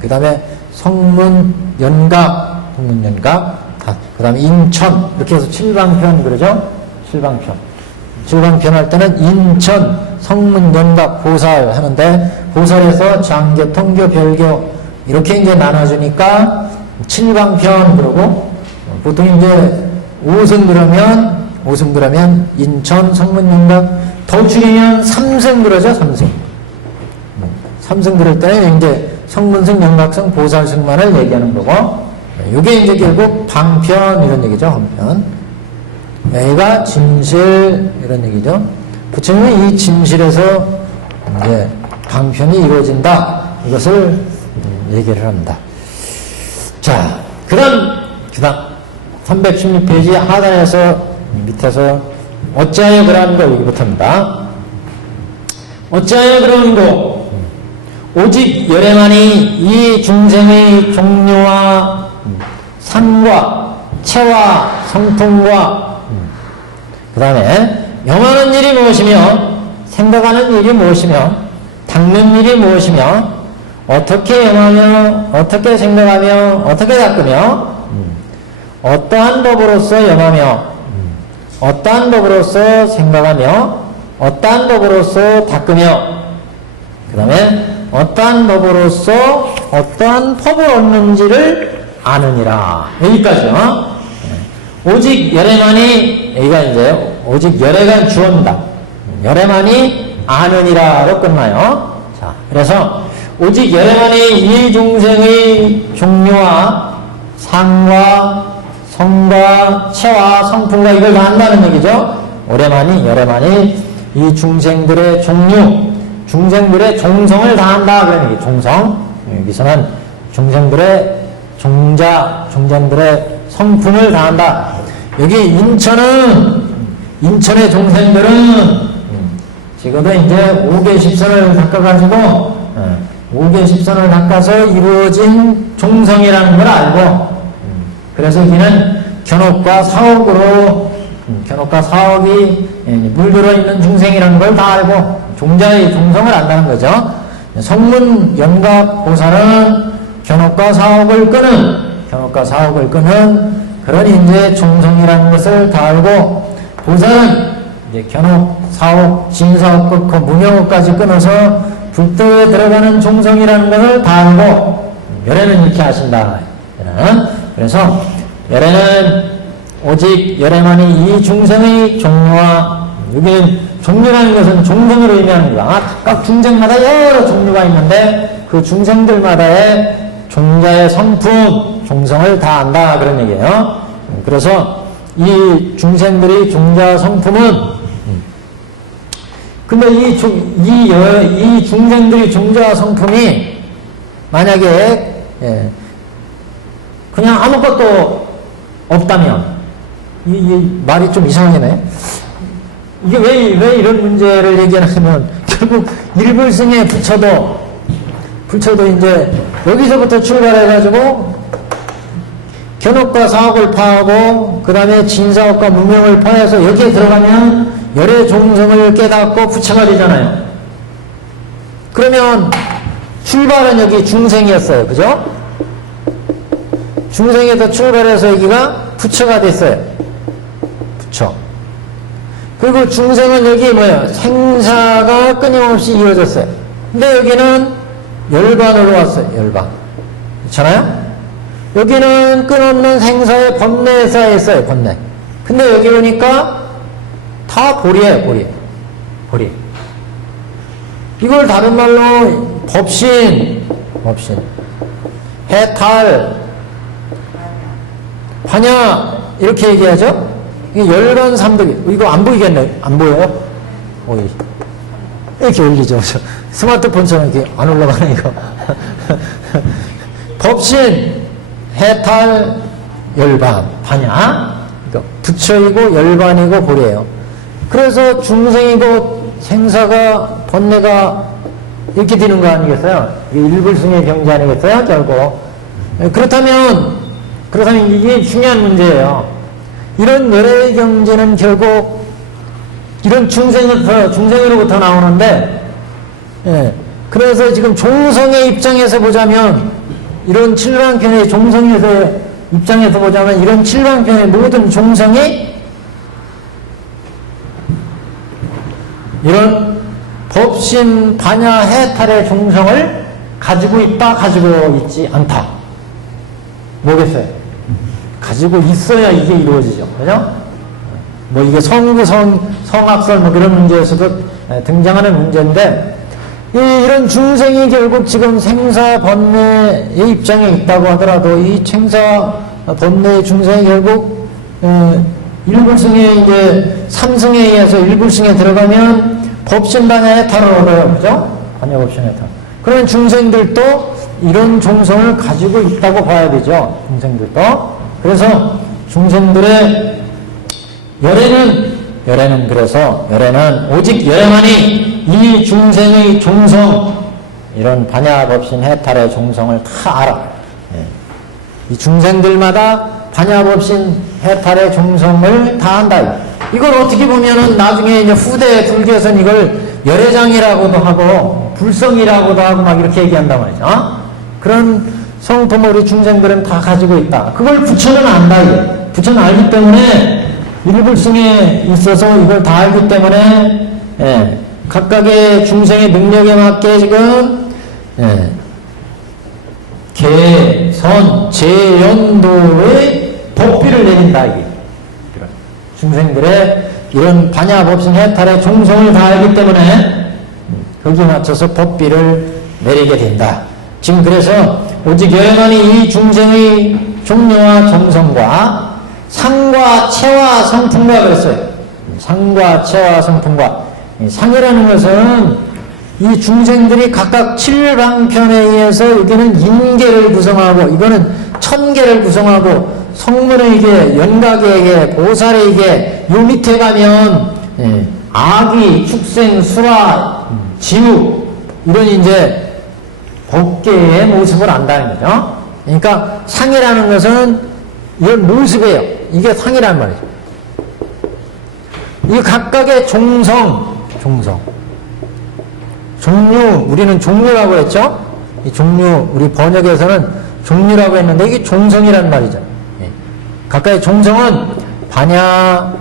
그 다음에 성문, 연각, 그 다음에 인천 이렇게 해서 7강편 그러죠. 7강편 할 때는 인천, 성문, 연각, 보살 하는데 보살에서 장계, 통교, 별교 이렇게 이제 나눠주니까 7강편 그러고 보통 이제 5승 그러면 인천, 성문, 연각 더 줄이면 3승 그러죠. 3승 그럴 때는 이제 성문승, 연각승, 보살승만을 얘기하는 거고 이게 이제 결국 방편 이런 얘기죠. 한편 여기가 진실 이런 얘기죠. 부처님은 이 진실에서 이제 방편이 이루어진다. 이것을 얘기를 합니다. 자, 그 다음 316페이지 하단에서 밑에서 어찌하여 그러한고 여기부터입니다. 어찌하여 그러한고 오직 열애만이 이 중생의 종류와 상과 체와 성품과 그 다음에 명하는 일이 무엇이며 생각하는 일이 무엇이며 닦는 일이 무엇이며 어떻게 염하며 어떻게 생각하며 어떻게 닦으며 어떠한 법으로서 염하며 어떠한 법으로서 생각하며 어떠한 법으로서 닦으며 그 다음에 어떠한 법으로서 어떠한 법을 얻는지를 아느니라. 여기까지요. 오직 열애만이, 여기가 이제 오직 열애가 주어입니다. 열애만이 아느니라로 끝나요. 자, 그래서 오직 열애만이 이 중생의 종류와 상과 성과 체와 성품과 이걸 다 한다는 얘기죠. 열애만이 이 중생들의 종류, 중생들의 종성을 다 한다 그런 얘기. 종성. 여기서는 중생들의 종자, 중생들의 성품을 다 한다. 여기 인천의 종생들은 지금도 이제 5개 10선을 닦아가지고 5개 10선을 닦아서 이루어진 종성이라는 걸 알고 그래서 여기는 견옥과 사옥으로 견옥과 사옥이 물들어 있는 중생이라는 걸 다 알고 종자의 종성을 안다는 거죠. 성문 연각 보살은 견옥과 사옥을 끄는 그런 이제 종성이라는 것을 다 알고 보살은 이제 견옥, 사옥, 진사옥, 극호, 무명옥까지 끊어서 불도에 들어가는 종성이라는 것을 다 알고 열애는 이렇게 하신다. 그래서 열애는 오직 열애만이 이 중생의 종류와 여기는 종류라는 것은 종성을 의미하는 거야. 각 중생마다 여러 종류가 있는데 그 중생들마다의 종자의 성품, 종성을 다 안다 그런 얘기예요. 그래서 이 중생들의 종자 성품은 근데 이 중생들의 종자 성품이 만약에 그냥 아무것도 없다면 이 말이 좀 이상하네. 이게 왜 이런 문제를 얘기하냐면 결국 일불승에 부처도 이제 여기서부터 출발해가지고 견옥과 사옥을 파하고 그 다음에 진사옥과 무명을 파해서 여기에 들어가면 열의 종성을 깨닫고 부처가 되잖아요. 그러면 출발은 여기 중생이었어요. 그죠? 중생에서 출발해서 여기가 부처가 됐어요. 부처. 그리고 중생은 여기 뭐예요? 생사가 끊임없이 이루어졌어요. 근데 여기는 열반으로 왔어요. 열반. 그렇잖아요? 여기는 끊없는 생사의 번뇌에 쌓여있어요. 번뇌. 근데 여기 보니까 다 보리예요. 보리. 이걸 다른 말로 법신, 해탈, 반야 이렇게 얘기하죠. 이게 열반 삼득. 이거 안 보이겠네. 안 보여요? 이렇게 올리죠. 스마트폰처럼 이렇게 안 올라가네 이거. 법신, 해탈, 열반, 반야. 그러니까 부처이고 열반이고 보리예요. 그래서 중생이고 생사가 번뇌가 이렇게 되는 거 아니겠어요? 이게 일불승의 경지 아니겠어요? 결국. 그렇다면 이게 중요한 문제예요. 이런 열애의 경지는 결국 이런 중생으로부터 나오는데, 그래서 지금 종성의 입장에서 보자면, 이런 칠방편의 종성에서 입장에서 보자면, 이런 칠방편의 모든 종성이 이런 법신, 반야, 해탈의 종성을 가지고 있다, 가지고 있지 않다. 뭐겠어요? 가지고 있어야 이게 이루어지죠. 그죠? 뭐 이게 성악설 뭐 그런 문제에서도 등장하는 문제인데, 이런 중생이 결국 지금 생사 번뇌의 입장에 있다고 하더라도 이 생사 번뇌의 중생이 결국 일불승에 이제 삼승에 의해서 일불승에 들어가면 법신 반야 해탈을 얻어요. 그죠? 반야 법신 해탈. 그러면 중생들도 이런 종성을 가지고 있다고 봐야 되죠. 중생들도. 그래서 중생들의 열애는 그래서 열애는 오직 열애만이 이 중생의 종성, 이런 반야법신 해탈의 종성을 다 알아. 이 중생들마다 반야법신 해탈의 종성을 다 안다. 이걸 어떻게 보면은 나중에 이제 후대 불교에서는 이걸 열애장이라고도 하고 불성이라고도 하고 막 이렇게 얘기한단 말이죠. 그런 성품을 우리 중생들은 다 가지고 있다. 그걸 부처는 안다. 이게. 부처는 알기 때문에 일불승에 있어서 이걸 다 알기 때문에 각각의 중생의 능력에 맞게 지금 개, 선, 재, 연도의 법비를 내린다. 이게. 중생들의 이런 반야법신 해탈의 종성을 다 알기 때문에 거기에 맞춰서 법비를 내리게 된다. 지금 그래서 오직 열애만이 이 중생의 종류와 정성과 상과 체와 성품과 그랬어요. 상과 체와 성품과. 상이라는 것은 이 중생들이 각각 칠방편에 의해서 여기는 인계를 구성하고 이거는 천계를 구성하고 성문에게 연각에게 보살에게 요 밑에 가면 아귀, 축생, 수라, 지우 이런 이제 법계의 모습을 안다는 거죠. 그러니까 상이라는 것은 이런 모습이에요. 이게 상이란 말이죠. 이 각각의 종성, 종류, 우리는 종류라고 했죠? 이 종류, 우리 번역에서는 종류라고 했는데 이게 종성이란 말이죠. 각각의 종성은 반야,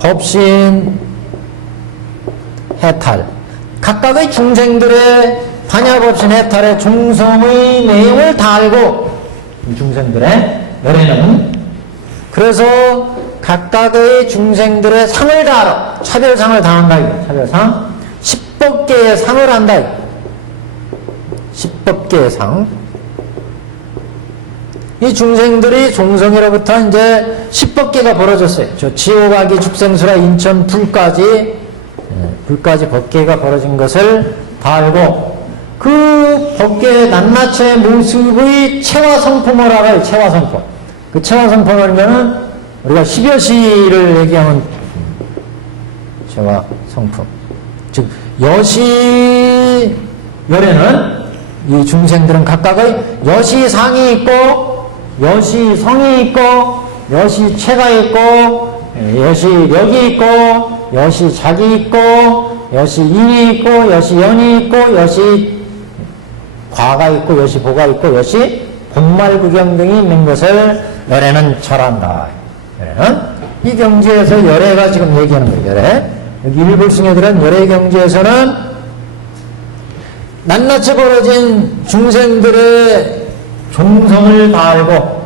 법신, 해탈. 각각의 중생들의 반야, 법신, 해탈의 종성의 내용을 다 알고 이 중생들의 열애는 그래서 각각의 중생들의 상을 다 알아. 차별상을 다 한다. 이거. 차별상. 10법계의 상을 한다. 이거. 10법계의 상. 이 중생들이 종성으로부터 이제 10법계가 벌어졌어요. 저 지옥아기, 축생수라, 인천, 불까지 법계가 벌어진 것을 다 알고 그 법계의 낱낱의 모습의 체화 성품을 알아요. 체화 성품. 그 체화 성품을 알면은 우리가 10여시를 얘기하면 체화 성품. 즉 여시 열에는 이 중생들은 각각의 여시상이 있고 여시성이 있고 여시체가 있고 여시력이 있고 여시작이 있고 여시인이 있고 여시연이 있고 여시과가 있고 여시보가 있고 여시본말구경 등이 있는 것을 열애는 절한다. 열애는 이 경지에서 열애가 지금 얘기하는 거예요. 열애. 여기 일불승에 들은 열애 경지에서는 낱낱이 벌어진 중생들의 종성을 다 알고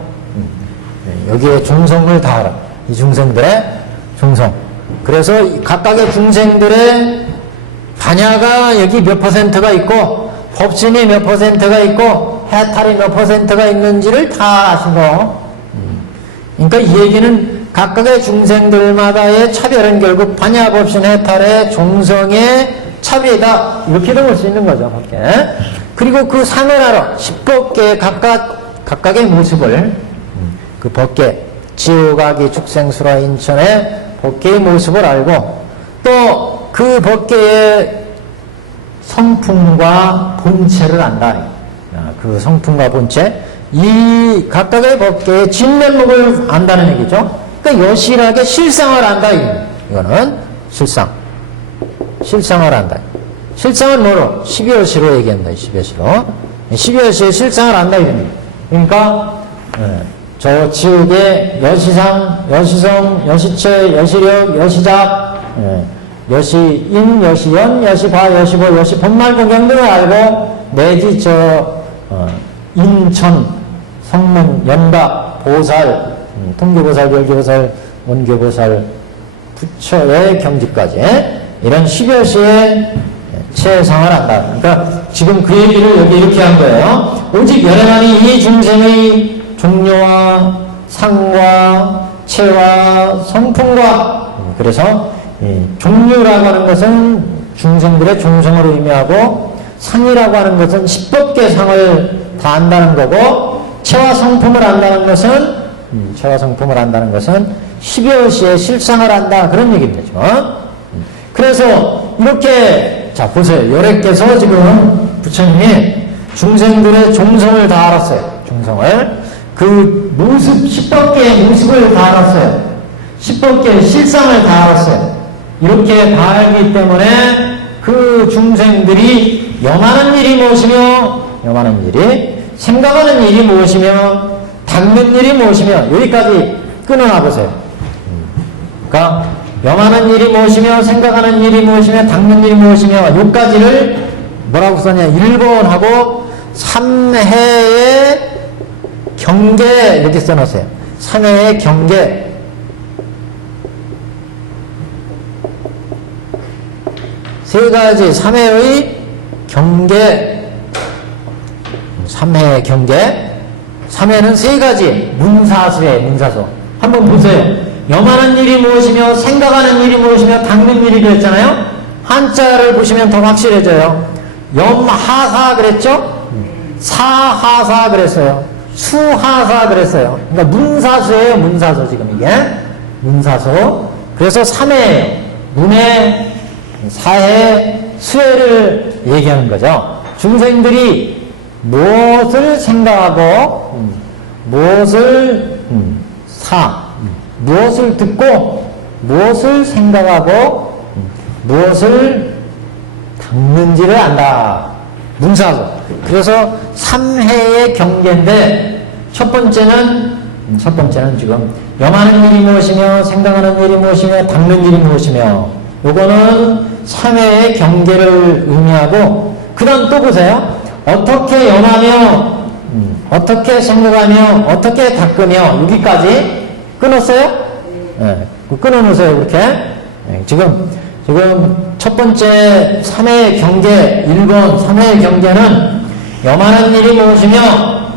여기에 종성을 다 알아. 이 중생들의 종성. 그래서 각각의 중생들의 반야가 여기 몇 퍼센트가 있고 법신이 몇 퍼센트가 있고 해탈이 몇 퍼센트가 있는지를 다 아신 거. 그러니까 이 얘기는 각각의 중생들마다의 차별은 결국 반야, 법신, 해탈의 종성의 차별이다. 이렇게도 볼 수 있는 거죠. 밖에. 그리고 그 상을 알아. 10법계의 각각의 모습을 그 법계, 지옥아기, 축생수라, 인천의 법계의 모습을 알고 또 그 법계의 성품과 본체를 안다. 그 성품과 본체, 이 각각의 법계의 진면목을 안다는 얘기죠. 그러니까 여실하게 실상을 안다. 이거는 실상을 안다. 실상은 뭐로? 12여시로 얘기한다. 12여시로. 12여시의 실상을 안다. 그러니까 저 지옥의 여시상, 여시성, 여시체, 여시력, 여시작, 여시인, 여시연, 여시바, 여시보, 여시본말구경 등을 알고 내지 인천, 성문, 연각, 보살, 통교보살, 별교보살, 원교보살, 부처의 경지까지 이런 10여시의 체상을 한다. 그러니까 지금 그 얘기를 여기 이렇게 한 거예요. 오직 열애만이 이 중생의 종료와 상과 체와 성품과 그래서 종류라고 하는 것은 중생들의 종성을 의미하고 상이라고 하는 것은 10법계 상을 다 안다는 거고 체와 성품을 안다는 것은 체와 성품을 안다는 것은 10여시의 실상을 안다 그런 얘기입니다. 그래서 이렇게 자 보세요. 열애께서 지금 부처님이 중생들의 종성을 다 알았어요. 종성을 그 모습 10법계의 모습을 다 알았어요. 10법계의 실상을 다 알았어요. 이렇게 다 알기 때문에 그 중생들이 염하는 일이 무엇이며 염하는 일이 생각하는 일이 무엇이며 닦는 일이 무엇이며 여기까지 끊어놔 보세요. 그러니까 염하는 일이 무엇이며 생각하는 일이 무엇이며 닦는 일이 무엇이며 여기까지를 뭐라고 썼냐 1번 하고 3회의 경계 이렇게 써놨어요. 3회의 경계 세 가지 3회의 경계 3회의 경계 3회는 세 가지 문사수에 문사수 한번 보세요. 염하는 일이 무엇이며 생각하는 일이 무엇이며 닦는 일이 그랬잖아요. 한자를 보시면 더 확실해져요. 염하사 그랬죠? 사하사 그랬어요. 수하사 그랬어요. 그러니까 문사수예요. 문사수 지금 이게 문사수. 그래서 3회예요. 문회, 사회, 수회를 얘기하는 거죠. 중생들이 무엇을 생각하고 무엇을 무엇을 듣고 무엇을 생각하고 무엇을 닦는지를 안다. 문사수. 그래서 3회의 경계인데 첫 번째는 지금 염하는 일이 무엇이며 생각하는 일이 무엇이며 닦는 일이 무엇이며 요거는 3회의 경계를 의미하고 그 다음 또 보세요. 어떻게 염하며 어떻게 생각하며 어떻게 닦으며 여기까지 끊었어요? 네, 끊어놓으세요. 그렇게 지금 첫 번째 3회의 경계 1번 3회의 경계는 염하는 일이 무엇이며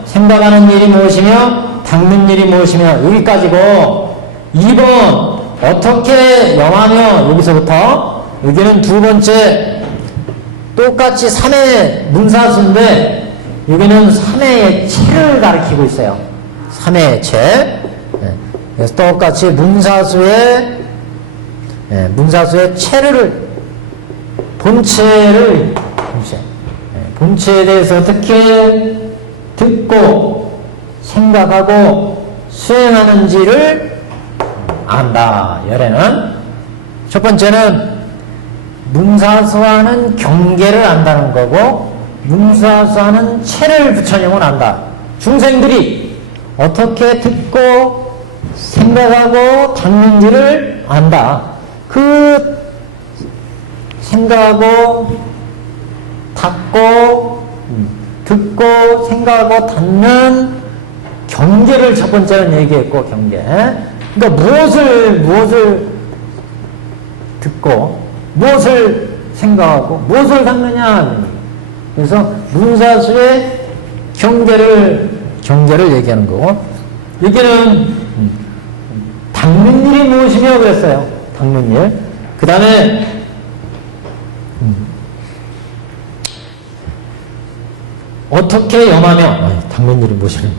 생각하는 일이 무엇이며 닦는 일이 무엇이며 여기까지고 2번 어떻게 염하며 여기서부터 여기는 두 번째 똑같이 3회 문사수인데 여기는 3회의 체를 가리키고 있어요. 3회의 체. 그래서 똑같이 문사수의 체를 본체에 대해서 어떻게 듣고 생각하고 수행하는지를 안다. 열애는 첫 번째는 문사수하는 경계를 안다는 거고 문사수하는 체를 부처님은 안다. 중생들이 어떻게 듣고 생각하고 닦는지를 안다. 그 생각하고 닦고 듣고 생각하고 닦는 경계를 첫 번째는 얘기했고 경계. 그러니까 무엇을 듣고 무엇을 생각하고 무엇을 닦느냐. 그래서 문사수의 경계를 얘기하는 거고 여기는 닦는 일이 무엇이며 그랬어요. 닦는 일. 그 다음에 어떻게 염하며 닦는 일이 무엇이냐.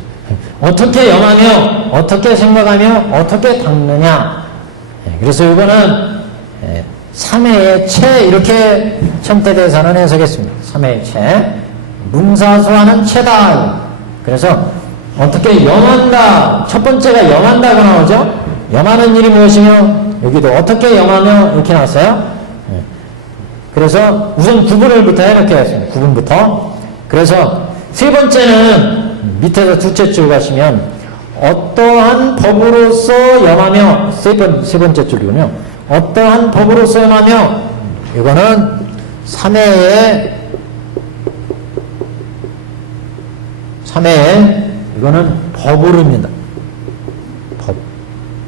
어떻게 염하며 어떻게 생각하며 어떻게 닦느냐. 그래서 이거는 3회의 체 이렇게 첨태대에서는 해석했습니다. 3회의 체. 문사수하는 체다. 그래서 어떻게 염한다. 첫 번째가 염한다고 나오죠. 염하는 일이 무엇이며 여기도 어떻게 염하며 이렇게 나왔어요. 그래서 우선 구분을부터 해놓게 했습니다. 구분부터. 그래서 세 번째는 밑에서 둘째 줄 가시면 어떠한 법으로서 염하며 세 번째 줄이군요. 어떠한 법으로서 염하며 이거는 3회의 이거는 법으로입니다.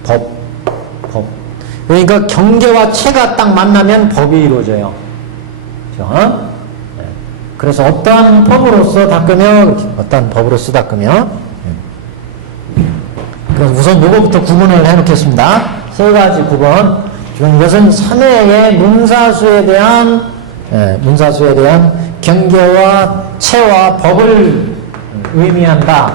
법. 그러니까 경계와 체가 딱 만나면 법이 이루어져요. 그렇죠? 그래서 어떠한 법으로서 닦으며 어떠한 법으로서 닦으며 그래서 우선 요거부터 구분을 해 놓겠습니다. 세 가지 구분. 지금 이것은 3회의 문사수에 대한 경계와 체와 법을 의미한다.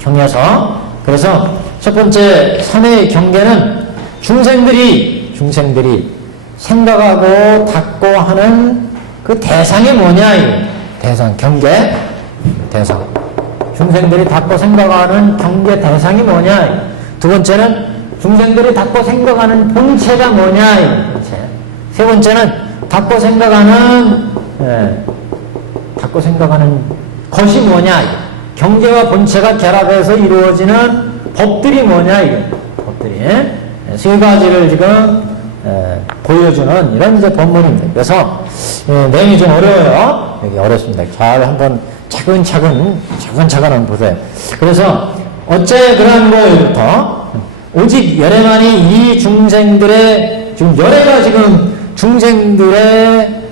경계서. 그래서 첫 번째 3회의 경계는 중생들이 생각하고 닦고 하는 그 대상이 뭐냐, 이 대상, 경계, 대상. 중생들이 닦고 생각하는 경계 대상이 뭐냐. 두 번째는 중생들이 닦고 생각하는 본체가 뭐냐, 이 본체. 세 번째는 닦고 생각하는 것이 뭐냐. 경계와 본체가 결합해서 이루어지는 법들이 뭐냐, 이게 법들이. 세 가지를 지금 보여주는 이런 이제 본문입니다. 그래서 내용이 좀 어려워요. 여기 어렵습니다. 잘 한번 차근차근 한번 보세요. 그래서 어째 그러한 거부터 오직 열애만이 이 중생들의 지금 열애가 지금 중생들의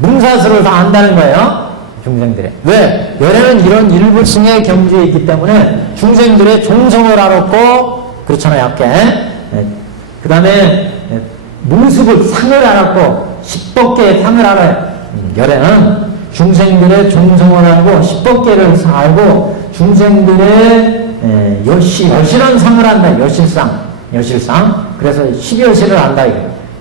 문사수를 다 안다는 거예요. 중생들의. 왜? 열애는 이런 일부승의 경지에 있기 때문에 중생들의 종성을 알았고, 그렇잖아요, 약게. 그 다음에 무습을 상을 알았고 10법계의 상을 알아요. 열애는 중생들의 종성을 알고 10법계를 알고 중생들의 여실한 상을 안다. 여실상. 그래서 10여실을 안다.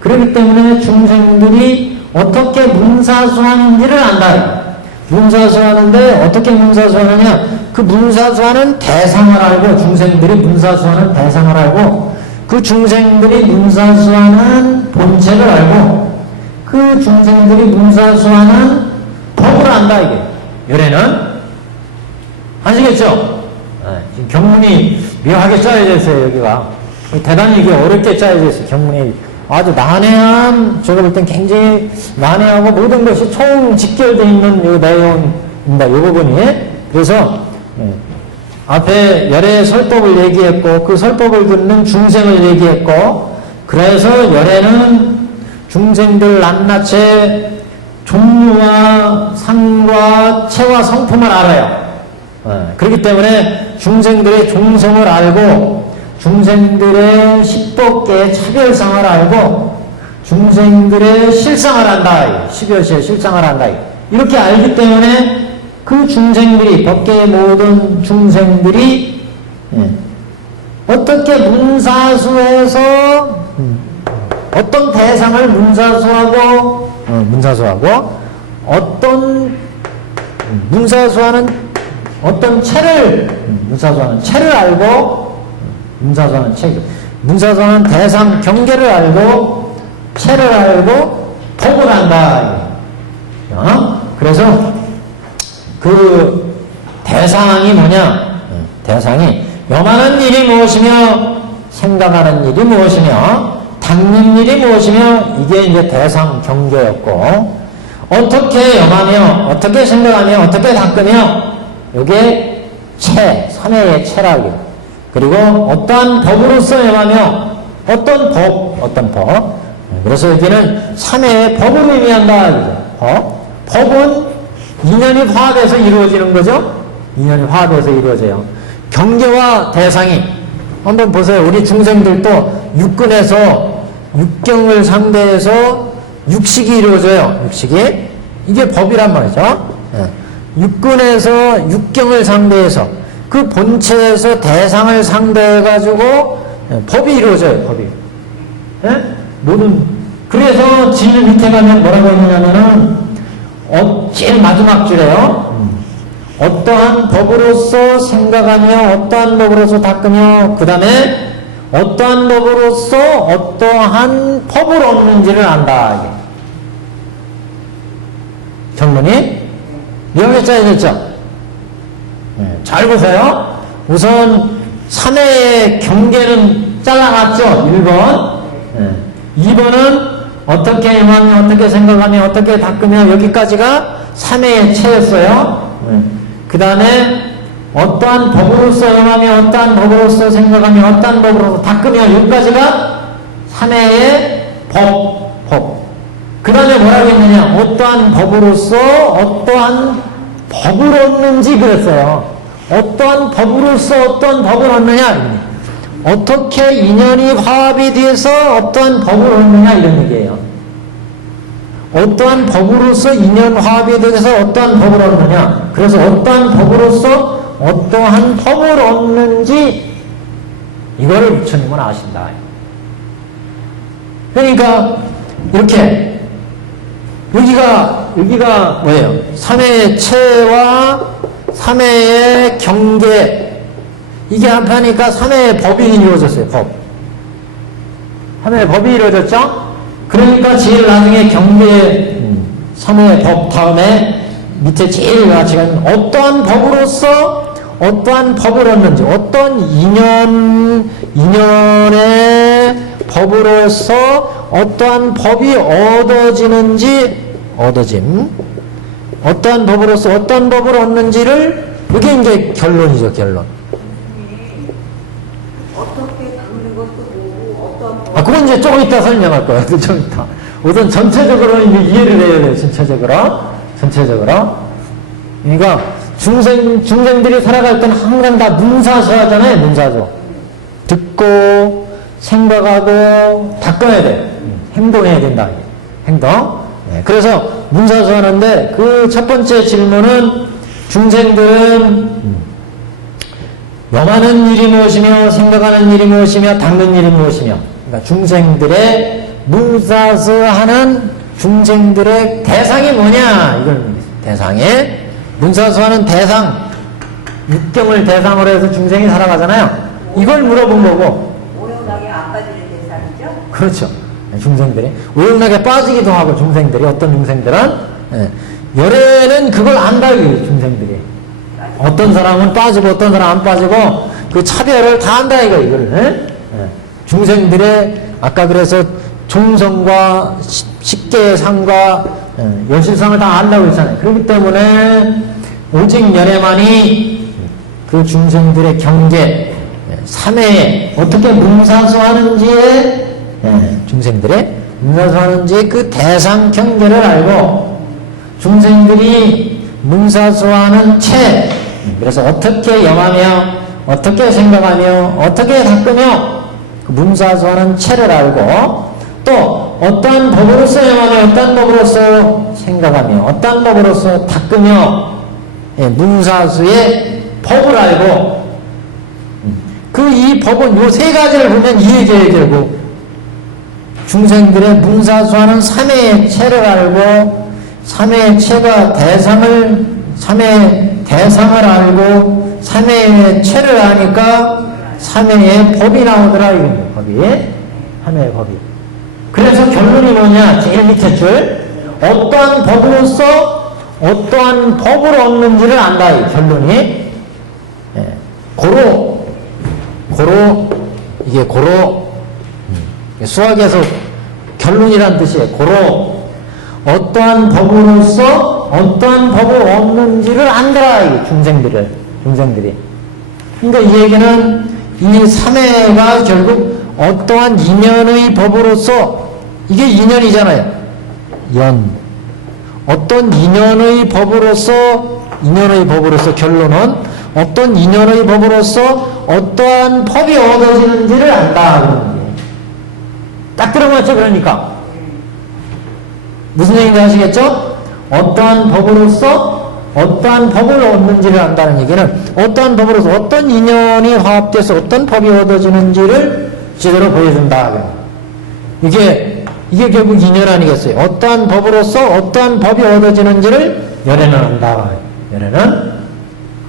그렇기 때문에 중생들이 어떻게 문사수하는지를 안다. 문사수하는데 어떻게 문사수하느냐? 그 문사수하는 대상을 알고, 중생들이 문사수하는 대상을 알고, 그 중생들이 문사수하는 본체를 알고, 그 중생들이 문사수하는 법을 안다, 이게. 열애는. 아시겠죠? 지금 경문이 묘하게 짜여져 있어요, 여기가. 대단히 이게 어렵게 짜여져 있어요, 경문이. 아주 난해한, 제가 볼 땐 굉장히 난해하고 모든 것이 총 직결되어 있는 이 내용입니다, 이 부분이. 그래서, 앞에 열애의 설법을 얘기했고, 그 설법을 듣는 중생을 얘기했고, 그래서 열애는 중생들 낱낱의 종류와 상과 체와 성품을 알아요. 그렇기 때문에 중생들의 종성을 알고, 중생들의 십법계의 차별상을 알고, 중생들의 실상을 안다. 10여시의 실상을 안다. 이렇게 알기 때문에 그 중생들이, 법계의 모든 중생들이 어떻게 문사수해서 어떤 대상을 문사수하고 어떤 문사수하는 어떤 체를 문사수하는 체를 알고, 문사수하는 대상 경계를 알고, 체를 알고 법을 안다. 그래서 그 대상이 뭐냐? 대상이 염하는 일이 무엇이며, 생각하는 일이 무엇이며, 닦는 일이 무엇이며, 이게 이제 대상 경계였고, 어떻게 염하며, 어떻게 생각하며, 어떻게 닦으며, 이게 체, 3회의 체라고. 그리고 어떠한 법으로서 염하며, 어떤 법. 그래서 여기는 3회의 법을 의미한다. 법은 인연이 화합해서 이루어지는 거죠? 인연이 화합해서 이루어져요. 경계와 대상이, 한번 보세요. 우리 중생들도 육근에서, 육경을 상대해서 육식이 이루어져요. 육식이. 이게 법이란 말이죠. 육근에서 육경을 상대해서, 그 본체에서 대상을 상대해가지고 법이 이루어져요. 법이. 그래서 질 밑에 가면 뭐라고 했냐면은, 제일 마지막 줄에요. 어떠한 법으로서 생각하며, 어떠한 법으로서 닦으며, 그 다음에 어떠한 법으로서 어떠한 법을 얻는지를 안다. 이게. 경문이 묘하게 짜여졌죠? 잘 보세요. 우선 3회의 경계는 잘라놨죠? 1번. 2번은 어떻게 염하며, 어떻게 생각하며, 어떻게 닦으며, 여기까지가 3회의 체였어요. 그 다음에 어떠한 법으로서 염하며, 어떠한 법으로서 생각하며, 어떠한 법으로서 닦으며, 여기까지가 3회의 법. 그 다음에 뭐라고 했느냐? 어떠한 법으로서 어떠한 법을 얻는지 그랬어요. 어떠한 법으로서 어떠한 법을 얻느냐? 어떻게 인연이 화합이 돼서 어떠한 법을 얻느냐? 이런 얘기예요. 어떠한 법으로서 인연 화합이 돼서 어떠한 법을 얻느냐? 그래서 어떠한 법으로서 어떠한 법을 얻는지 이거를 부처님은 아신다. 그러니까 이렇게 여기가 뭐예요? 삼해의 체와 삼해의 경계, 이게 합하니까 삼해의 법이 이루어졌어요. 법. 삼해의 법이 이루어졌죠? 그러니까 제일 나중에 경계 삼해의 법 다음에 밑에 제일 같이 가면 어떠한 법으로서 어떠한 법을 얻는지, 어떤 인연의 법으로서 어떠한 법이 어떠한 법으로서 어떠한 법을 얻는지를, 이게 이제 결론이죠, 결론. 어떻게 닦는 것도 보고 어떠한 법. 그건 이제 조금 이따 설명할 거예요. 좀 이따. 우선 전체적으로 이제 이해를 해야 돼요, 전체적으로. 그러니까 중생들이 살아갈 때는 항상 다 문사수 하잖아요, 문사수. 듣고, 생각하고, 닦아야 돼. 행동해야 된다. 행동. 네, 그래서 문사수 하는데, 그 첫 번째 질문은, 중생들은, 염하는 일이 무엇이며, 생각하는 일이 무엇이며, 닦는 일이 무엇이며, 그러니까 중생들의 문사수하는 중생들의 대상이 뭐냐, 이걸 대상에, 문사수하는 대상, 육경을 대상으로 해서 중생이 살아가잖아요. 이걸 물어본 거고. 오용락에 안 빠지는 대상이죠? 그렇죠. 중생들이. 오용락에 빠지기도 하고, 중생들이. 어떤 중생들은. 열애는 그걸 안다, 중생들이. 어떤 사람은 빠지고, 어떤 사람은 안 빠지고, 그 차별을 다 안다, 이거를. 중생들의, 아까 그래서 종성과 식계상과 여실상을 다 안다고 했잖아요. 그렇기 때문에 오직 열애만이 그 중생들의 경계, 삼해에 어떻게 문사수하는지에, 중생들의 문사수하는지의 그 대상 경계를 알고, 중생들이 문사수하는 채, 그래서 어떻게 영하며, 어떻게 생각하며, 어떻게 닦으며, 그 문사수하는 채를 알고, 또 어떠한 법으로서 영하며, 어떠한 법으로서 생각하며, 어떠한 법으로서 닦으며, 문사수의 법을 알고, 그 이 법은 요 세 가지를 보면 이 얘기예요, 결국. 중생들의 문사수하는 삼해의 체를 알고, 삼해의 체가 삼해의 대상을 알고, 삼해의 체를 아니까 삼해의 법이 나오더라, 이거예요, 법이. 삼해의 법이. 그래서 결론이 뭐냐? 제일 밑에 줄. 어떠한 법으로서 어떠한 법을 얻는지를 안다, 이 결론이. 이게 수학에서 결론이란 뜻이에요. 어떠한 법으로서 어떠한 법을 얻는지를 안다, 이 중생들이. 그러니까 이 얘기는 이 삼해가 결국 어떠한 인연의 법으로서, 이게 인연이잖아요. 어떤 인연의 법으로서 결론은 어떤 인연의 법으로서 어떠한 법이 얻어지는지를 안다. 딱 들어맞죠, 그러니까. 무슨 얘기인지 아시겠죠? 어떠한 법으로서 어떠한 법을 얻는지를 안다는 얘기는 어떠한 법으로서 어떤 인연이 화합돼서 어떤 법이 얻어지는지를 제대로 보여준다. 이게 결국 인연 아니겠어요? 어떠한 법으로서 어떠한 법이 얻어지는지를 열애는 안다. 열애는.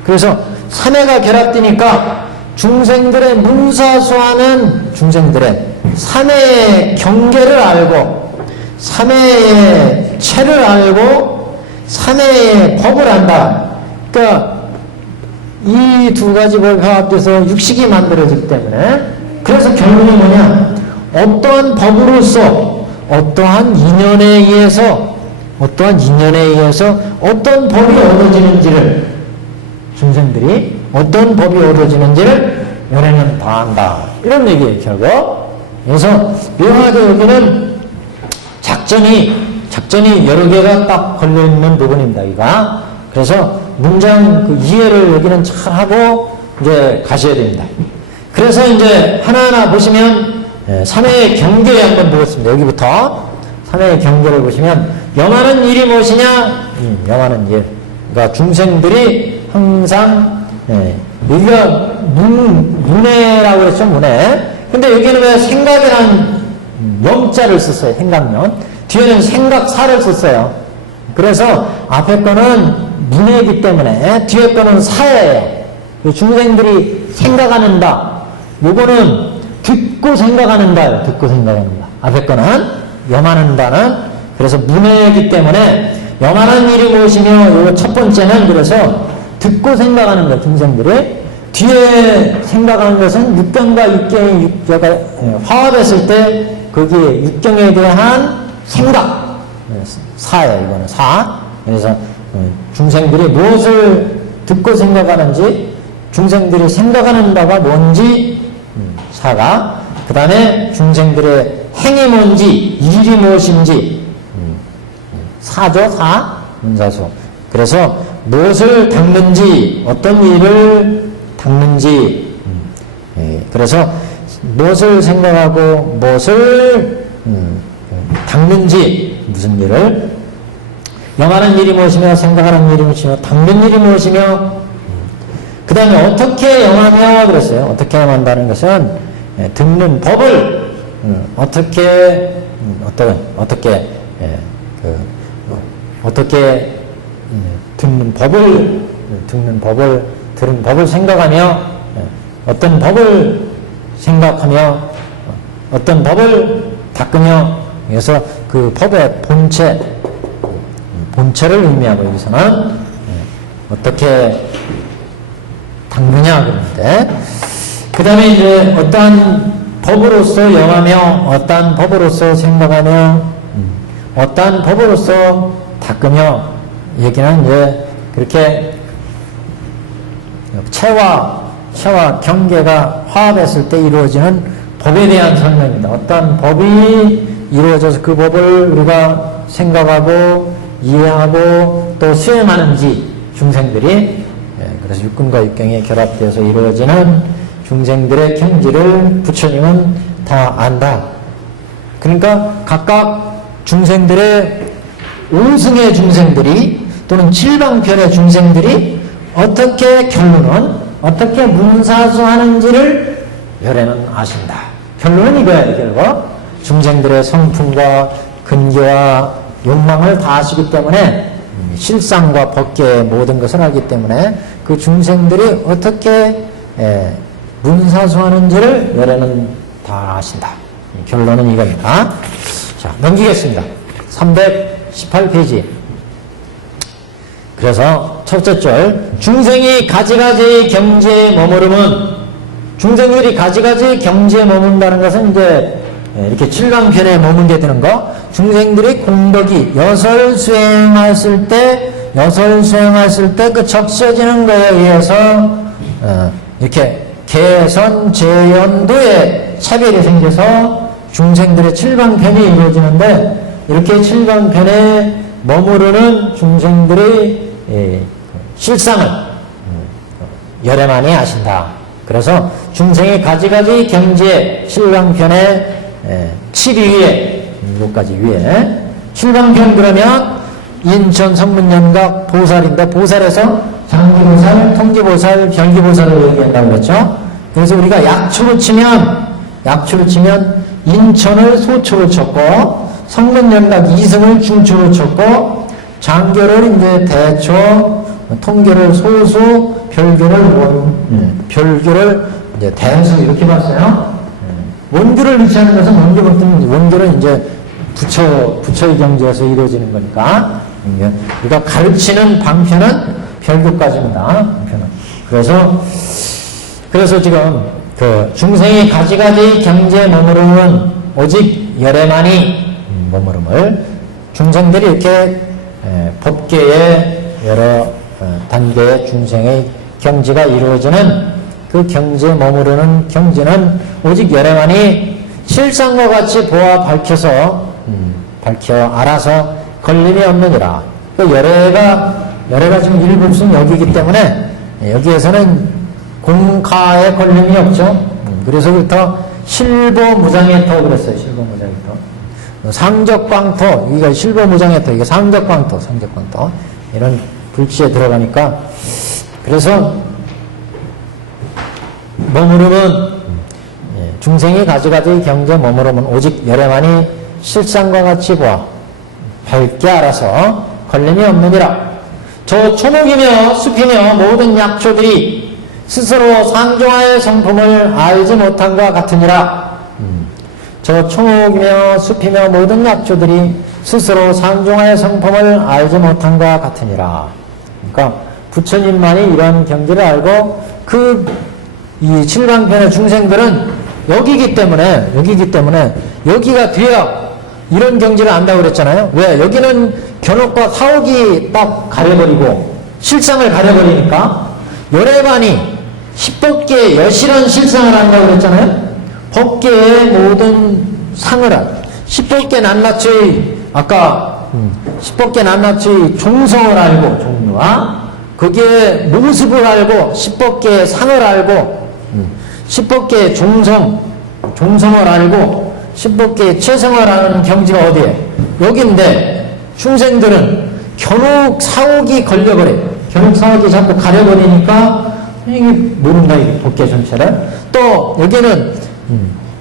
그래서 삼해가 결합되니까 중생들의 문사수하는 중생들의 삼해의 경계를 알고, 삼해의 체를 알고, 삼해의 법을 안다. 그러니까 이 두 가지 법이 화합돼서 육식이 만들어지기 때문에, 그래서 결론이 뭐냐? 어떠한 법으로서 어떠한 인연에 의해서 어떤 법이 얻어지는지를, 중생들이 어떤 법이 얻어지는지를 열애는 다 안다. 이런 얘기예요, 결국. 그래서 묘하게 여기는 작전이 여러 개가 딱 걸려있는 부분입니다, 여기가. 그래서 문장 그 이해를 여기는 잘 하고 이제 가셔야 됩니다. 그래서 이제 하나하나 보시면 3회의 경계 한번 보겠습니다. 여기부터 3회의 경계를 보시면 염하는 일이 무엇이냐? 염하는 일. 그러니까 중생들이 항상 여기가 문해라고 그랬죠, 문해. 근데 여기는 왜 생각이라는 염자를 썼어요, 생각염. 뒤에는 생각사를 썼어요. 그래서 앞에 거는 문해이기 때문에 뒤에 거는 사예요. 중생들이 생각하는 바, 요거는 듣고 생각하는 바예요. 듣고 생각하는 바. 앞에 거는 염하는 바는 그래서 문해이기 때문에 염하는 일이 무엇이며 요거 첫 번째는 그래서 듣고 생각하는 거 중생들이 뒤에 생각하는 것은 육경과 육경이 화합했을 때 거기에 육경에 대한 생각 사예요. 이거는 사. 그래서 중생들이 무엇을 듣고 생각하는지 중생들이 생각하는 바가 뭔지 사가 그 다음에 중생들의 행이 뭔지 일이 무엇인지 사죠. 사. 문사수. 그래서 무엇을 닦는지 어떤 일을 닦는지 그래서 무엇을 생각하고 무엇을 닦는지 무슨 일을 영하는 일이 무엇이며 생각하는 일이 무엇이며 닦는 일이 무엇이며 그 다음에 어떻게 영하며 그랬어요. 어떻게 영한다는 것은 듣는 법을 어떻게 듣는 법을 들은 법을 생각하며 어떤 법을 생각하며 어떤 법을 닦으며 그래서 그 법의 본체를 의미하고 여기서는 어떻게 닦느냐 그러는데 그 다음에 이제 어떠한 법으로서 영하며 어떠한 법으로서 생각하며 어떠한 법으로서 닦으며 여기는 이제 그렇게 체와 경계가 화합했을 때 이루어지는 법에 대한 설명입니다. 어떠한 법이 이루어져서 그 법을 우리가 생각하고 이해하고 또 수행하는지 중생들이 그래서 육근과 육경이 결합되어서 이루어지는 중생들의 경지를 부처님은 다 안다. 그러니까 각각 중생들의 5승의 중생들이 또는 7방편의 중생들이 어떻게 결론은 어떻게 문사수하는지를 열애는 아신다. 결론은 이거예요. 결국 중생들의 성품과 근기와 욕망을 다 아시기 때문에 실상과 법계의 모든 것을 알기 때문에 그 중생들이 어떻게 문사수하는지를 열애는 다 아신다. 결론은 이겁니다. 자, 넘기겠습니다. 318페이지. 그래서 첫째 줄 중생이 가지가지 경지에 머무름은 중생들이 가지가지 경지에 머문다는 것은 이제 이렇게 7강편에 머물게 되는 거 중생들이 공덕이 여설 수행했을 때 그 적셔지는 거에 의해서 이렇게 개선 재연도의 차별이 생겨서 중생들의 7강편이 이루어지는데 이렇게 7강편에 머무르는 중생들의 실상을 열애만이 아신다. 그래서 중생의 가지가지 경지에 7강편에 7위에 7가지 위에 7강편 그러면 인천 성문연각 보살인데 보살에서 장기보살, 통기보살, 별기보살을 얘기한다고 그랬죠. 그래서 우리가 약초로 치면 인천을 소초로 쳤고 성문연각 이승을 중초로 쳤고 장교를 이제 대초, 통교를 소수, 별교를 이제 대수 이렇게 봤어요. 원교를 위치하는 것은 원교는 이제 부처의 경지에서 이루어지는 거니까. 그러니까 가르치는 방편은 별교까지입니다. 그래서 지금 그 중생이 가지가지 경지에 머무르는 오직 열애만이 머무름을 중생들이 이렇게 법계의 여러 단계의 중생의 경지가 이루어지는 그 경지에 머무르는 경지는 오직 열애만이 실상과 같이 보아 밝혀 알아서 걸림이 없느니라. 그 열애가 열애가 지금 일불승 여기이기 때문에 여기에서는 공가에 걸림이 없죠. 그래서부터 실보무장해토 그랬어요. 실보무장해토. 상적광토, 여기가 실보무장해토, 이게 상적광토, 상적광토. 이런 불치에 들어가니까. 그래서 머무르면 중생이 가지가지 경제 머무르면 오직 열애만이 실상과 같이 보아 밝게 알아서 걸림이 없느니라. 저 초목이며 숲이며 모든 약초들이 스스로 상종하의 성품을 알지 못한 것 같으니라. 저 초목이며 숲이며 모든 약초들이 스스로 상종하의 성품을 알지 못한 것 같으니라. 그러니까 부처님만이 이런 경지를 알고 이 칠광편의 중생들은 여기기 때문에 여기가 돼야 이런 경지를 안다고 그랬잖아요. 왜? 여기는 견옥과 사옥이 딱 가려버리고 실상을 가려버리니까 열애반이 십법계의 여실한 실상을 한다고 그랬잖아요. 법계의 모든 상을 십법계 낱낱의 아까 십법계 낱낱의 종성을 알고 종류와 거기에 모습을 알고 십법계의 상을 알고 십법계의 종성을 알고 십법계의 최성을 아는 경지가 어디에? 여기인데 중생들은 견옥 사옥이 걸려버려요. 견옥 사옥이 자꾸 가려버리니까 이게 모른다, 이 법계 전체를. 또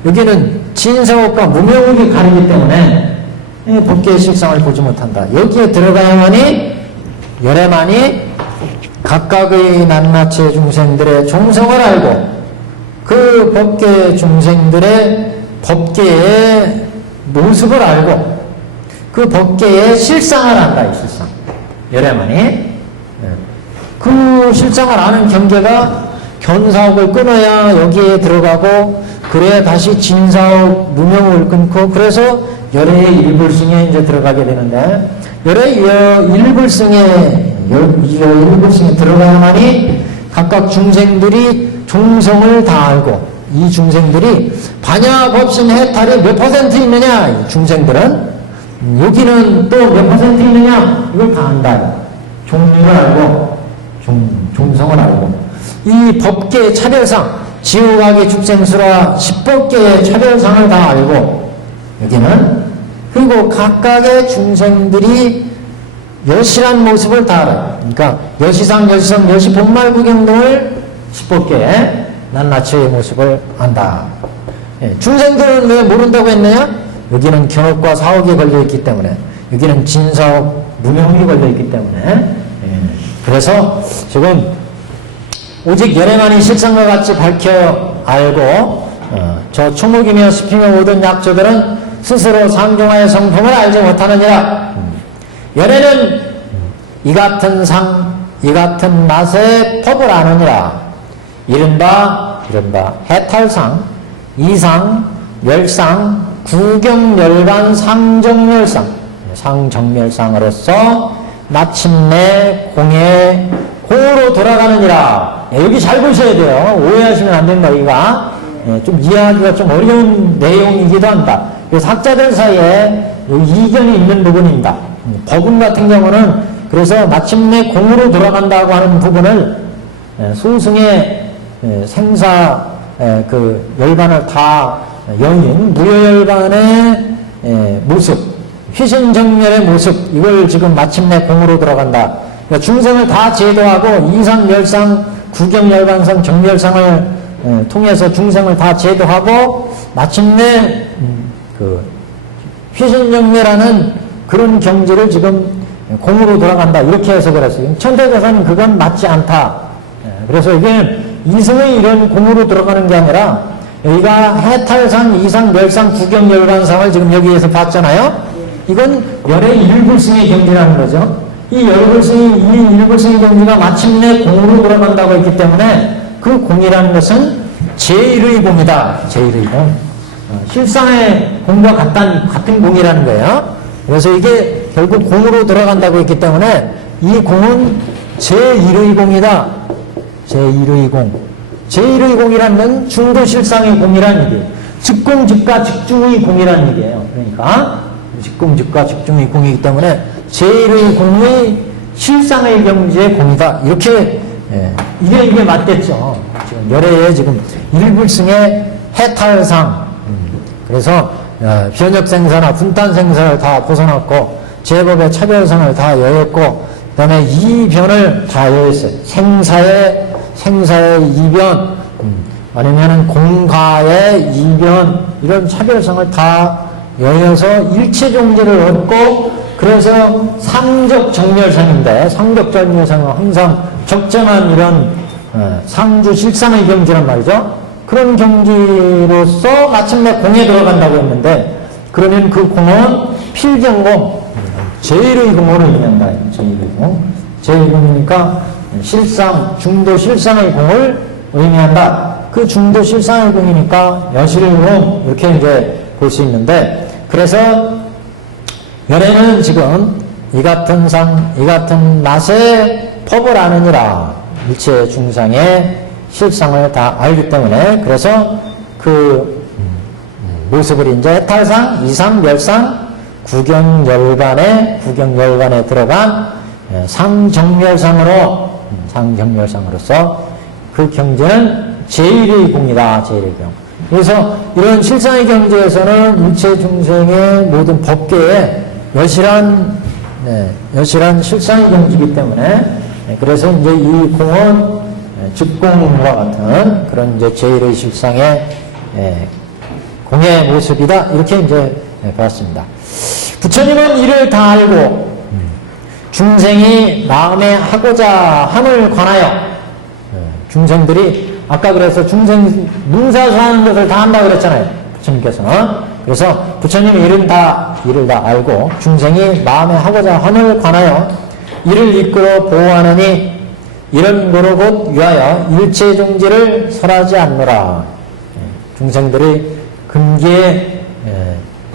여기는 진사옥과 무명옥이 가리기 때문에 법계의 실상을 보지 못한다. 여기에 들어가야만이 열애만이 각각의 낱낱의 중생들의 종성을 알고 그 법계 중생들의 법계의 모습을 알고 그 법계의 실상을 안다. 이 실상. 열애만이 그 실상을 아는 경계가 견사옥을 끊어야 여기에 들어가고 그래야 다시 진사옥 무명을 끊고 그래서 열애의 일불승에 이제 들어가게 되는데 열애의 일불승에 들어가야만이 각각 중생들이 종성을 다 알고 이 중생들이 반야법신 해탈이 몇 퍼센트 있느냐 이 중생들은 여기는 또 몇 퍼센트 있느냐 이걸 다 안다. 종류를 알고 종성을 알고 이 법계의 차별상 지옥악의 죽생수라 십법계의 차별상을 다 알고 여기는 그리고 각각의 중생들이 여실한 모습을 다 알아요. 그러니까 여시상, 여시성, 여시본말구경 등을 십법계의 낱낱의 모습을 안다. 중생들은 왜 모른다고 했느냐? 여기는 견옥과 사옥이 걸려있기 때문에 여기는 진사옥, 무명이 걸려있기 때문에 그래서 지금 오직 열애만이 실상과 같이 밝혀 알고 저 초목이며 숲이며 모든 약조들은 스스로 상종하의 성품을 알지 못하느니라. 열애는 이 같은 상, 이 같은 맛의 법을 아느니라. 이른바 해탈상, 이상, 멸상, 구경열반 상정멸상, 상정멸상으로서 마침내 공으로 돌아가느니라. 여기 잘 보셔야 돼요. 오해하시면 안 된다. 여기가 좀 이해하기가 좀 어려운 내용이기도 한다. 그래서 학자들 사이에 이견이 있는 부분입니다. 법문 같은 경우는 그래서 마침내 공으로 돌아간다고 하는 부분을 소승의 생사 그 열반을 다 여인 무효열반의 모습, 휘신정멸의 모습 이걸 지금 마침내 공으로 돌아간다. 그러니까 중생을 다 제도하고 이상, 멸상, 구경, 열반상, 정멸상을 통해서 중생을 다 제도하고 마침내 그 휘신정멸하는 그런 경지를 지금 공으로 돌아간다 이렇게 해석을 했어요. 천태대사는 그건 맞지 않다. 그래서 이게 이승의 이런 공으로 들어가는 게 아니라 여기가 해탈상, 이상, 멸상, 구경, 열반상을 지금 여기에서 봤잖아요. 이건 열의 일불승의 경지라는 거죠. 이 일불승의 경지가 마침내 공으로 돌아간다고 했기 때문에 그 공이라는 것은 제1의 공이다. 제1의 공. 실상의 공과 같은 공이라는 거예요. 그래서 이게 결국 공으로 돌아간다고 했기 때문에 이 공은 제1의 공이다. 제1의 공. 제1의 공이라는 건 중도실상의 공이라는 얘기예요. 즉공, 즉가, 즉중의 공이라는 얘기예요. 그러니까 즉공, 즉가, 즉중의 공이기 때문에 제1의 공의 실상의 경지의 공이다. 이렇게, 이게 맞겠죠. 지금 열애의 지금 일불승의 해탈상. 그래서, 변혁 생사나 분단 생사를 다 벗어났고, 제법의 차별성을 다 여했고, 그 다음에 이변을 다 여했어요. 생사의 이변, 아니면은 공가의 이변, 이런 차별성을 다 여여서 일체종지를 얻고, 그래서 상적정멸상인데, 상적정멸상은 항상 적정한 이런 상주 실상의 경지란 말이죠. 그런 경지로서 마침내 공에 들어간다고 했는데, 그러면 그 공은 필경공, 제1의 공을 의미한다. 제1의 공. 제1공이니까 실상, 중도 실상의 공을 의미한다. 그 중도 실상의 공이니까 여실공, 이렇게 이제 볼 수 있는데, 그래서 열애는 지금 이 같은 상, 이 같은 맛의 법을 아느니라. 일체 중상의 실상을 다 알기 때문에, 그래서 그 모습을 이제 해탈상, 이상, 열상, 구경열반에 들어간 상정멸상으로서 그 경지는 제1의 공이다. 제1의 공. 그래서 이런 실상의 경지에서는 일체 중생의 모든 법계에 여실한 실상의 경지이기 때문에, 그래서 이제 이 공은 즉공과 같은 그런 이제 제1의 실상의 공의 모습이다. 이렇게 이제 봤습니다. 부처님은 이를 다 알고 중생이 마음에 하고자 함을 관하여, 중생들이 아까 그래서 중생 문사수하는 것을 다 한다고 그랬잖아요. 부처님께서는. 그래서 부처님이 이를 다 알고 중생이 마음에 하고자 함을 관하여 이를 이끌어 보호하느니 이런 거로 곧 위하여 일체 종지를 설하지 않노라. 중생들이 금기에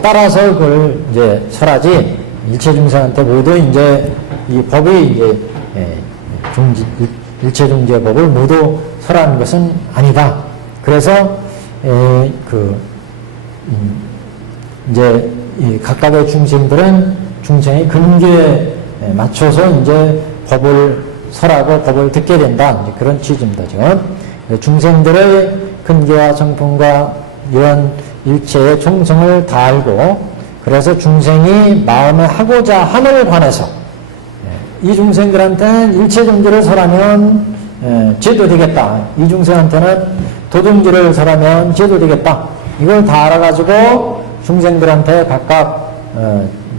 따라서 그걸 이제 설하지, 일체 중생한테 모두 이제 이 법이 이제 일체 중지의 법을 모두 설하는 것은 아니다. 그래서 이제 이 각각의 중생들은 중생의 근기에 맞춰서 이제 법을 설하고 법을 듣게 된다. 이제 그런 취지입니다. 지금 중생들의 근기와 정품과 이런 일체의 총성을 다 알고, 그래서 중생이 마음에 하고자 함을 관해서 이 중생들한테는 일체 종지를 설하면 죄도 되겠다. 이 중생한테는 도종지를 설하면 죄도 되겠다. 이걸 다 알아가지고 중생들한테 각각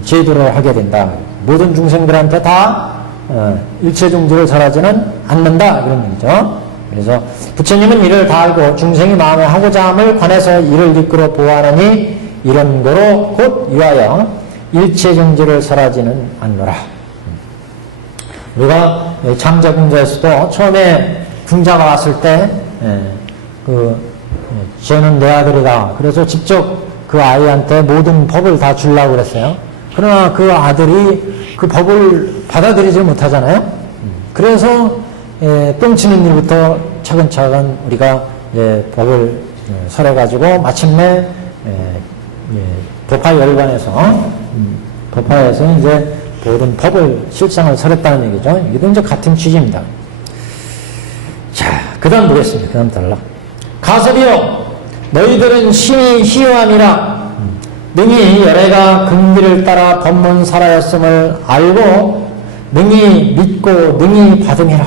제도를 하게 된다. 모든 중생들한테 다 일체 종지를 설하지는 않는다. 그런 얘기죠. 그래서 부처님은 이를 다 알고 중생이 마음에 하고자 함을 관해서 이를 이끌어 보호하느니 이런 거로 곧 위하여 일체 종지를 설하지는 않노라. 우리가 장자궁자에서도 처음에 궁자가 왔을 때 쟤는 내 아들이다. 그래서 직접 그 아이한테 모든 법을 다 주려고 그랬어요. 그러나 그 아들이 그 법을 받아들이지 못하잖아요. 그래서 똥치는 일부터 차근차근 우리가 법을 설해가지고 마침내 도파열반에서 이제 모든 법을 실상을 설했다는 얘기죠. 이게 이제 같은 취지입니다. 자, 그 다음 보겠습니다. 그 다음 달라. 가섭이여, 너희들은 신이 희유함이라 능히 열애가 근기를 따라 법문사라였음을 알고 능히 믿고 능히 받음이라.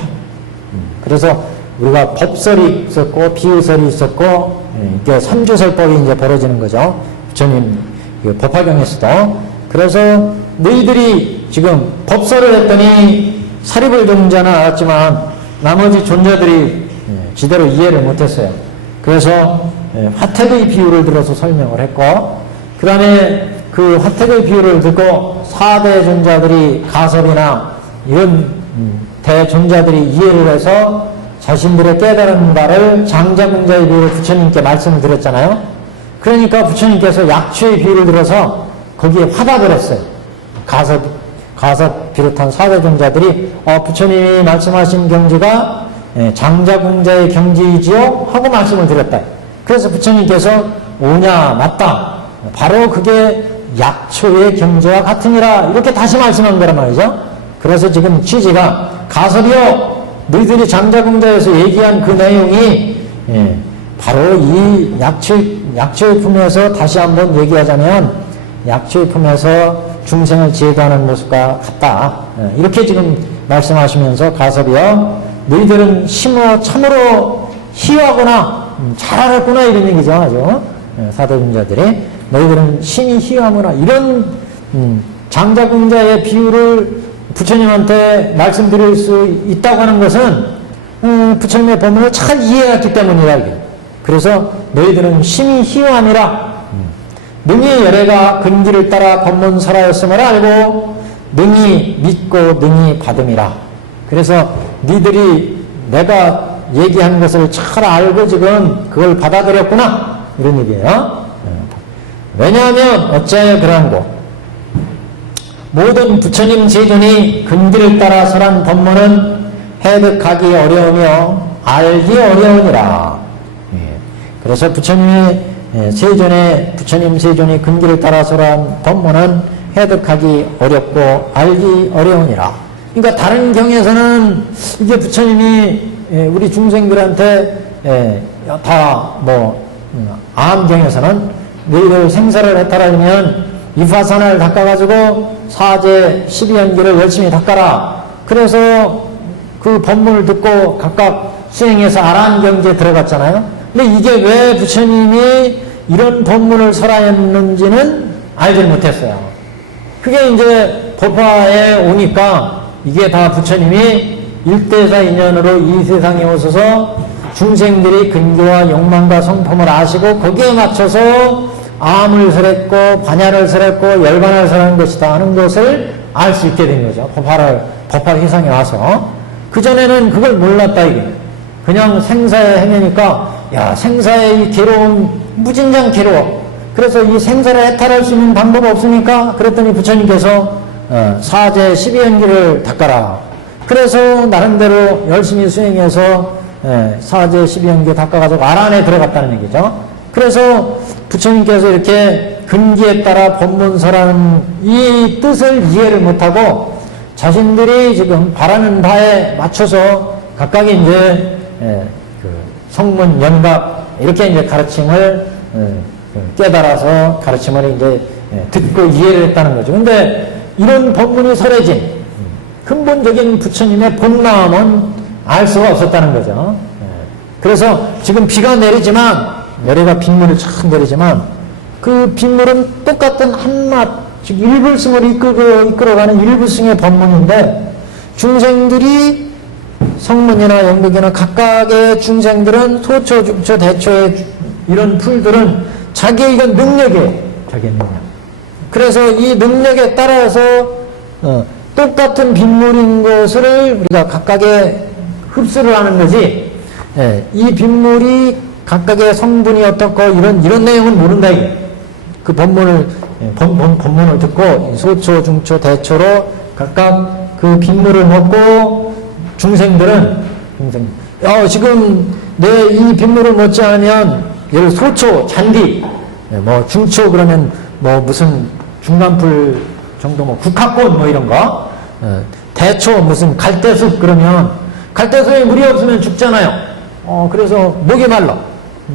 그래서 우리가 법설이 있었고 비유설이 있었고 이게 삼주설법이 이제 벌어지는 거죠. 부처님 법화경에서도. 그래서 너희들이 지금 법설을 했더니 사리불 종자는 알았지만 나머지 존자들이 제대로 이해를 못했어요. 그래서 화택의 비유를 들어서 설명을 했고, 그 다음에 그 화택의 비유를 듣고 4대 존자들이 가섭이나 이런 대존자들이 이해를 해서 자신들의 깨달은 바를 장자궁자의 비유로 부처님께 말씀을 드렸잖아요. 그러니까 부처님께서 약초의 비유를 들어서 거기에 화답을 했어요. 가섭 비롯한 4대 존자들이 부처님이 말씀하신 경지가 장자궁자의 경지이지요? 하고 말씀을 드렸다. 그래서 부처님께서 오냐 맞다. 바로 그게 약초의 경지와 같으니라. 이렇게 다시 말씀한 거란 말이죠. 그래서 지금 취지가 가섭이여 너희들이 장자궁자에서 얘기한 그 내용이 바로 이 약초의 품에서 다시 한번 얘기하자면 약초의 품에서 중생을 제도하는 모습과 같다. 이렇게 지금 말씀하시면서 가섭이여 너희들은 심어 참으로 희화하구나 잘하겠구나 이런 얘기죠. 아주 사도중자들이 너희들은 심히 희화하구나 이런 장자궁자의 비유를 부처님한테 말씀드릴 수 있다고 하는 것은 부처님의 법문을 잘 이해했기 때문이다. 이게. 그래서 너희들은 심히 희화함이라 능히 열애가 근기를 따라 법문설하였음을 알고 능히 믿고 능히 받음이라. 그래서 니들이 내가 얘기한 것을 잘 알고 지금 그걸 받아들였구나 이런 얘기예요. 왜냐하면 어째 그러한고 모든 부처님 세존이 근기를 따라 설한 법문은 해득하기 어려우며 알기 어려우니라. 그래서 부처님 세존이 근기를 따라 설한 법문은 해득하기 어렵고 알기 어려우니라. 그러니까 다른 경에서는 이게 부처님이 우리 중생들한테 아함경에서는 너희들 생사를 해탈하려면 이파산을 닦아가지고 사제 12연기를 열심히 닦아라. 그래서 그 법문을 듣고 각각 수행해서 아라한경지에 들어갔잖아요. 근데 이게 왜 부처님이 이런 법문을 설하였는지는 알지 못했어요. 그게 이제 법화에 오니까 이게 다 부처님이 일대사 인연으로 이 세상에 오셔서 중생들이 근기와 욕망과 성품을 아시고 거기에 맞춰서 암을 설했고 반야를 설했고 열반을 설한 것이다 하는 것을 알 수 있게 된 거죠. 법화 회상에 와서. 그전에는 그걸 몰랐다 이게. 그냥 생사에 헤매니까 야 생사의 이 괴로움 무진장 괴로워. 그래서 이 생사를 해탈할 수 있는 방법 없으니까 그랬더니 부처님께서 사제 12연기를 닦아라. 그래서 나름대로 열심히 수행해서 사제 12연기 닦아가지고 아란에 들어갔다는 얘기죠. 그래서 부처님께서 이렇게 근기에 따라 법문설하는 이 뜻을 이해를 못하고 자신들이 지금 바라는 바에 맞춰서 각각의 이제 그 성문 연각 이렇게 이제 가르침을 깨달아서 가르침을 이제 듣고 이해를 했다는 거죠. 근데 이런 법문이 설해진 근본적인 부처님의 본마음은 알 수가 없었다는 거죠. 그래서 지금 비가 내리지만 열애가 빗물을 촥 내리지만 그 빗물은 똑같은 한맛 즉 일불승을 이끌어가는 일불승의 법문인데 중생들이 성문이나 영백이나 각각의 중생들은 소초, 중초, 대초의 이런 풀들은 자기의 이건 능력이에요. 자기의 능력. 그래서 이 능력에 따라서 똑같은 빗물인 것을 우리가 각각의 흡수를 하는 거지 이 빗물이 각각의 성분이 어떻고 이런 내용은 모른다 이게. 그 법문을 듣고 소초, 중초, 대초로 각각 그 빗물을 먹고 중생들은 지금 내 이 빗물을 먹지 않으면 예를 소초, 잔디, 뭐 중초 그러면 뭐 무슨 중간풀 정도 뭐 국화꽃 뭐 이런 거, 대초 무슨 갈대숲 그러면 갈대숲에 물이 없으면 죽잖아요. 그래서 목이 말라.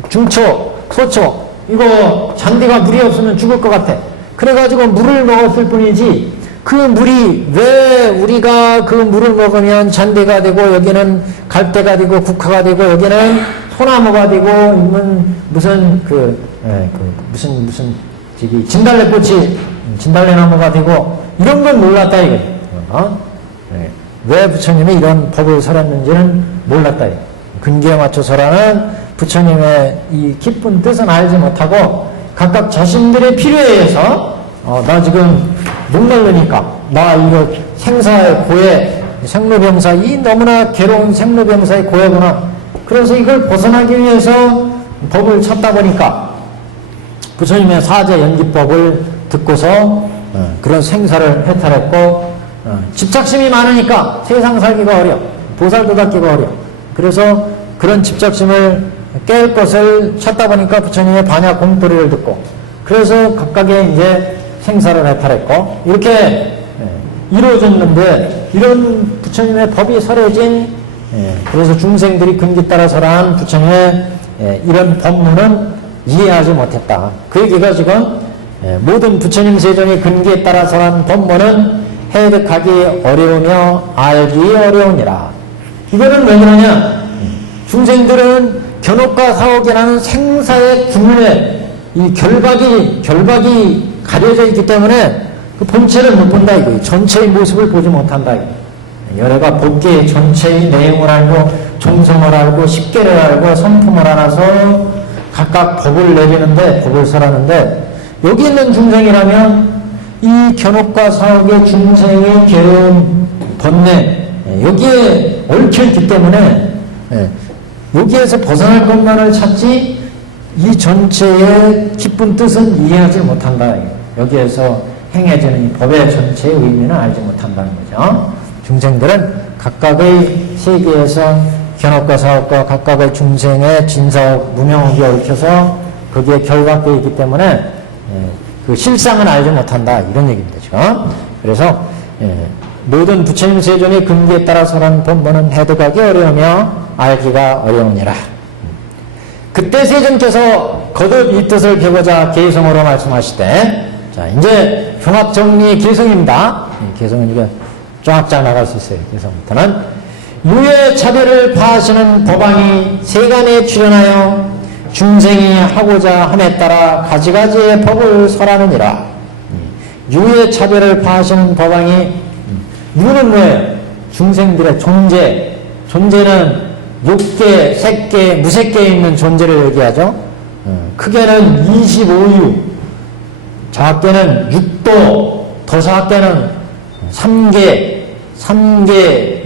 중초, 소초 이거 잔디가 물이 없으면 죽을 것 같아. 그래가지고 물을 먹었을 뿐이지 그 물이 왜 우리가 그 물을 먹으면 잔디가 되고 여기는 갈대가 되고 국화가 되고 여기는 소나무가 되고 무슨 무슨 저기 진달래꽃이 진달래나무가 되고 이런 건 몰랐다 이게. 왜 부처님이 이런 법을 설했는지는 몰랐다 이게. 근기에 맞춰서라는 부처님의 이 깊은 뜻은 알지 못하고 각각 자신들의 필요에 의해서 나 지금 목말르니까 나 이거 생사의 고해 생로병사 이 너무나 괴로운 생로병사의 고해구나. 그래서 이걸 벗어나기 위해서 법을 찾다 보니까 부처님의 사제 연기법을 듣고서 그런 생사를 해탈했고 집착심이 많으니까 세상 살기가 어려 보살도 닦기가 어려. 그래서 그런 집착심을 깰 것을 찾다 보니까 부처님의 반야 공도리를 듣고 그래서 각각의 이제 생사를 해탈했고 이렇게 이루어졌는데 이런 부처님의 법이 설해진 그래서 중생들이 근기 따라 설한 부처님의 이런 법문은 이해하지 못했다. 그 얘기가 지금 모든 부처님 세존이 근기에 따라 설한 법문은 해득하기 어려우며 알기 어려우니라. 이거는 왜 그러냐? 중생들은 견옥과 사옥이라는 생사의 구문에 이 결박이 가려져 있기 때문에 그 본체를 못 본다 이거예요. 전체의 모습을 보지 못한다 이거예요. 열애가 법계의 전체의 내용을 알고 종성을 알고 십계를 알고 성품을 알아서 각각 법을 내리는데 법을 설하는데 여기 있는 중생이라면 이 견옥과 사옥의 중생의 괴로운 번뇌 여기에 얽혀있기 때문에 여기에서 벗어날 것만을 찾지 이 전체의 깊은 뜻은 이해하지 못한다. 여기에서 행해지는 이 법의 전체의 의미는 알지 못한다는 거죠. 중생들은 각각의 세계에서 견옥과 사옥과 각각의 중생의 진사옥, 무명옥이 얽혀서 거기에 결박되어 있기 때문에 그 실상은 알지 못한다. 이런 얘기입니다. 지금. 그래서 모든 부처님 세존의 근기에 따라 설한 법문은 해득하기 어려우며 알기가 어려우니라. 그때 세존께서 거듭 이 뜻을 배고자 개성으로 말씀하시되 자 이제 종합정리 개성입니다. 개성은 이게 쫙쫙 나갈 수 있어요. 개성부터는 유의 차별을 파하시는 법왕이 세간에 출현하여 중생이 하고자 함에 따라 가지가지의 법을 설하느니라. 유의 차별을 파하시는 법왕이 유는 뭐예요? 중생들의 존재. 존재는 육계, 색계, 무색계에 있는 존재를 얘기하죠. 크게는 25유, 작게는 6도, 더 작게는 3계,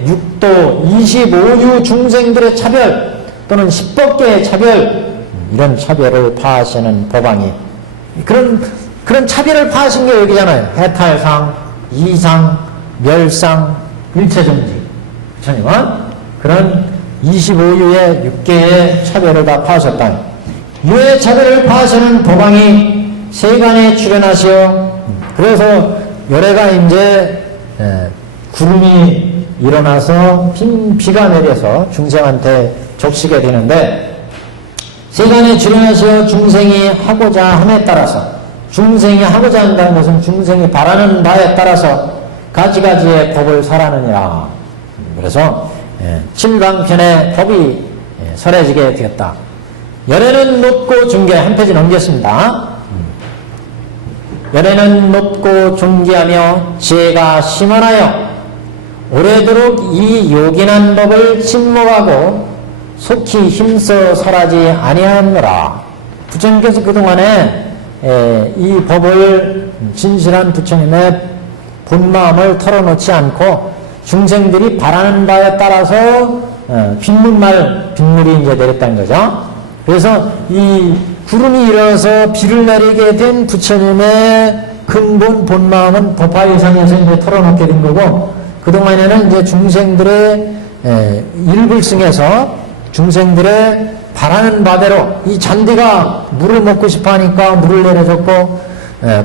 6도, 25유 중생들의 차별 또는 10법계의 차별 이런 차별을 파하시는 법왕이 그런 차별을 파하신 게 여기잖아요. 해탈상, 이상, 멸상, 일체정지. 부처님은 그런 25유의 6개의 차별을 다 파하셨다. 유의 차별을 파하시는 법왕이 세간에 출현하시어 그래서 열애가 이제 구름이 일어나서 비가 내려서 중생한테 적시게 되는데 세간에 출현하시어 중생이 하고자 함에 따라서 중생이 하고자 한다는 것은 중생이 바라는 바에 따라서 가지가지의 법을 설하느니라. 그래서 7강편의 법이 설해지게 되었다. 열애는 높고 중계 한 페이지 넘겼습니다. 열애는 높고 존귀하며 지혜가 심원하여 오래도록 이 요긴한 법을 침묵하고 속히 힘써 설하지 아니하노라. 부처님께서 그동안에 이 법을 진실한 부처님의 본마음을 털어놓지 않고 중생들이 바라는 바에 따라서 빗물이 이제 내렸다는 거죠. 그래서 이 구름이 일어서 비를 내리게 된 부처님의 근본 본마음은 법화유상에서 이제 털어놓게 된 거고, 그동안에는 이제 중생들의 일불승에서 중생들의 바라는 바대로 이 잔디가 물을 먹고 싶어 하니까 물을 내려줬고,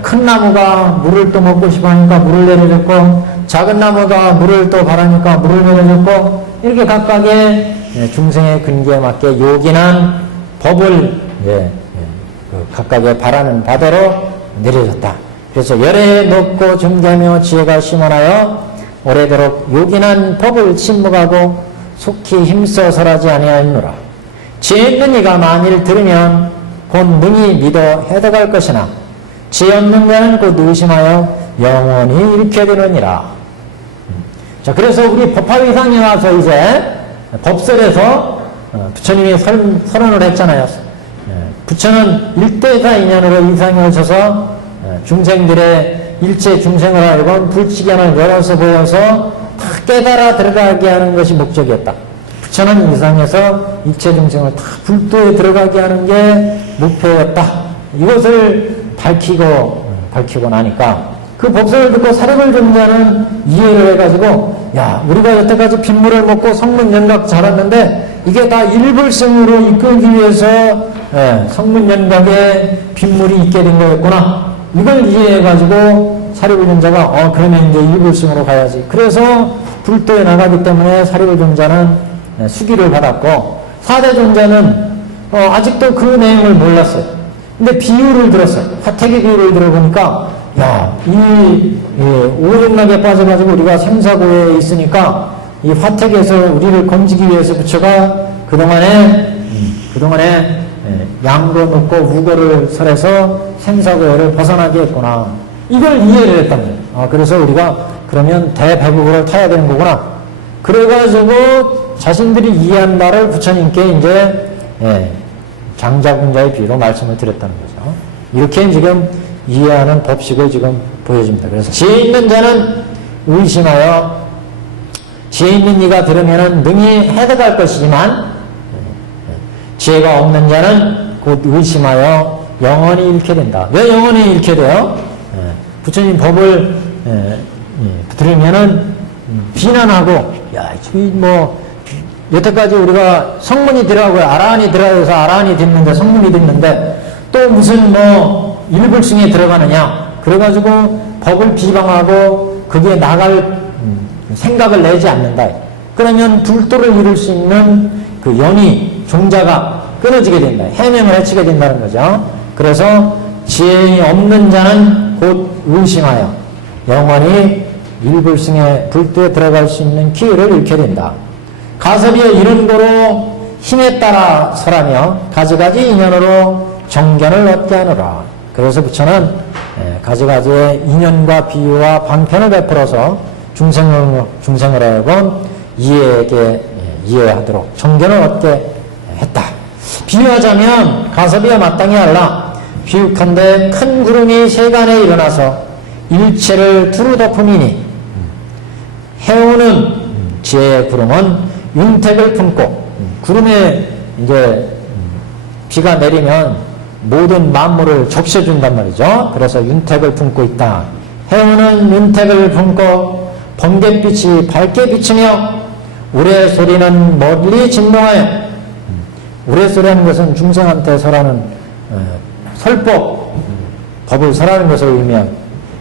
큰 나무가 물을 또 먹고 싶어 하니까 물을 내려줬고, 작은 나무가 물을 또 바라니까 물을 내려줬고, 이렇게 각각의 중생의 근기에 맞게 요긴한 법을 각각의 바라는 바대로 내려졌다. 그래서 열애 높고 존귀하며 지혜가 심원하여 오래도록 요긴한 법을 침묵하고 속히 힘써 설하지 아니하노라. 지혜 있는 이가 만일 들으면 곧 능히 믿어 해득할 것이나 지혜 없는 자는 곧 의심하여 영원히 잃게 되느니라. 자, 그래서 우리 법화위상에 와서 이제 법설에서 부처님이 선언을 했잖아요. 부처는 일대사 인연으로 이상에 오셔서 중생들의 일체 중생을 알고 불치견을 열어서 보여서 다 깨달아 들어가게 하는 것이 목적이었다. 부처는 이상에서 일체 중생을 다 불도에 들어가게 하는 게 목표였다. 이것을 밝히고 나니까 그 법설을 듣고 사력을 준 자는 이해를 해가지고, 야, 우리가 여태까지 빗물을 먹고 성문연각 자랐는데 이게 다 일불승으로 이끌기 위해서 성문연각에 빗물이 있게 된 거였구나. 이걸 이해해가지고 사력을 준 자가 그러면 이제 일불승으로 가야지. 그래서 불도에 나가기 때문에 사리불 종자는 수기를 받았고 4대 종자는 아직도 그 내용을 몰랐어요. 근데 비유를 들었어요. 화택의 비유를 들어보니까 오용락에 빠져가지고 우리가 생사고에 있으니까 이 화택에서 우리를 건지기 위해서 부처가 그동안에 양도 놓고 우거를 설해서 생사고를 벗어나게 했구나. 이걸 이해를 했단 말이에요. 그래서 우리가 그러면 대배부를 타야 되는 거구나. 그래가지고 자신들이 이해한 바를 부처님께 이제 장자궁자의 비유로 말씀을 드렸다는 거죠. 이렇게 지금 이해하는 법식을 지금 보여줍니다. 그래서 지혜 있는 자는 의심하여 지혜 있는 이가 들으면 능히 해석할 것이지만 지혜가 없는 자는 곧 의심하여 영원히 잃게 된다. 왜 영원히 잃게 돼요? 부처님 법을 들으면은 비난하고 여태까지 우리가 성문이 들어가고 아라한이 들어가서 아라한이 듣는데 성문이 듣는데 또 무슨 일불승에 들어가느냐 그래가지고 법을 비방하고 거기에 나갈 생각을 내지 않는다. 그러면 불도를 이룰 수 있는 그 연이 종자가 끊어지게 된다. 해명을 해치게 된다는 거죠. 그래서 지혜이 없는 자는 곧 의심하여 영원히 일불승의 불도에 들어갈 수 있는 기회를 잃게 된다. 가설이여 이런 거로 힘에 따라 설하며 가지가지 인연으로 정견을 얻게 하노라. 그래서 부처는 가지가지의 인연과 비유와 방편을 베풀어서 중생을 하여금 이해하도록 정견을 얻게 했다. 비유하자면 가설이여 마땅히 알라. 비육한데 큰 구름이 세간에 일어나서 일체를 두루 덮음이니 해오는 지혜의 구름은 윤택을 품고 구름에 이제 비가 내리면 모든 만물을 적셔준단 말이죠. 그래서 윤택을 품고 있다. 해오는 윤택을 품고 번갯빛이 밝게 비치며 우레소리는 멀리 진동하여 우레소리라는 것은 중생한테 설하는 설법, 법을 설하는 것을 의미합니다.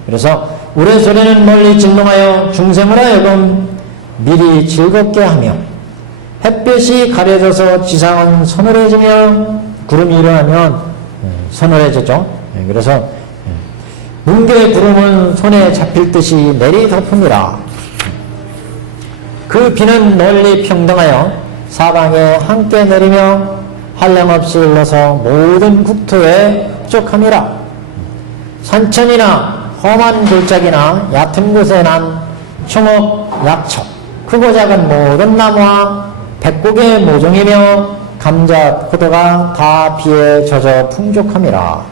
그래서 우레소리는 멀리 진동하여 중생을 하여금 미리 즐겁게 하며 햇볕이 가려져서 지상은 서늘해지며 구름이 일어나면 서늘해졌죠. 그래서 문개의 구름은 손에 잡힐 듯이 내리 덮음이라. 그 비는 널리 평등하여 사방에 함께 내리며 한량없이 흘러서 모든 국토에 흡족함이라. 산천이나 험한 골짜기나 얕은 곳에 난 초목, 약초, 크고 작은 모든 나무와 백곡의 모종이며 감자, 포도가 다 비에 젖어 풍족함이라.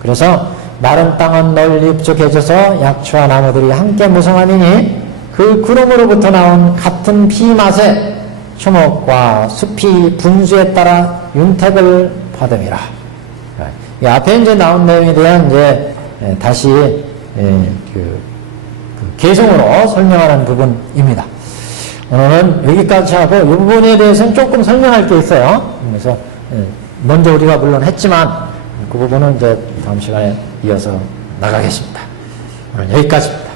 그래서 마른 땅은 널리 흡족해져서 약초와 나무들이 함께 무성하니니 그 구름으로부터 나온 같은 비 맛에 초목과 숲이 분수에 따라 윤택을 받음이라. 이 앞에 이제 나온 내용에 대한 이제 다시 개성으로 설명하는 부분입니다. 오늘은 여기까지 하고 이 부분에 대해서는 조금 설명할 게 있어요. 그래서 먼저 우리가 물론 했지만 그 부분은 이제 다음 시간에 이어서 나가겠습니다. 오늘 여기까지입니다.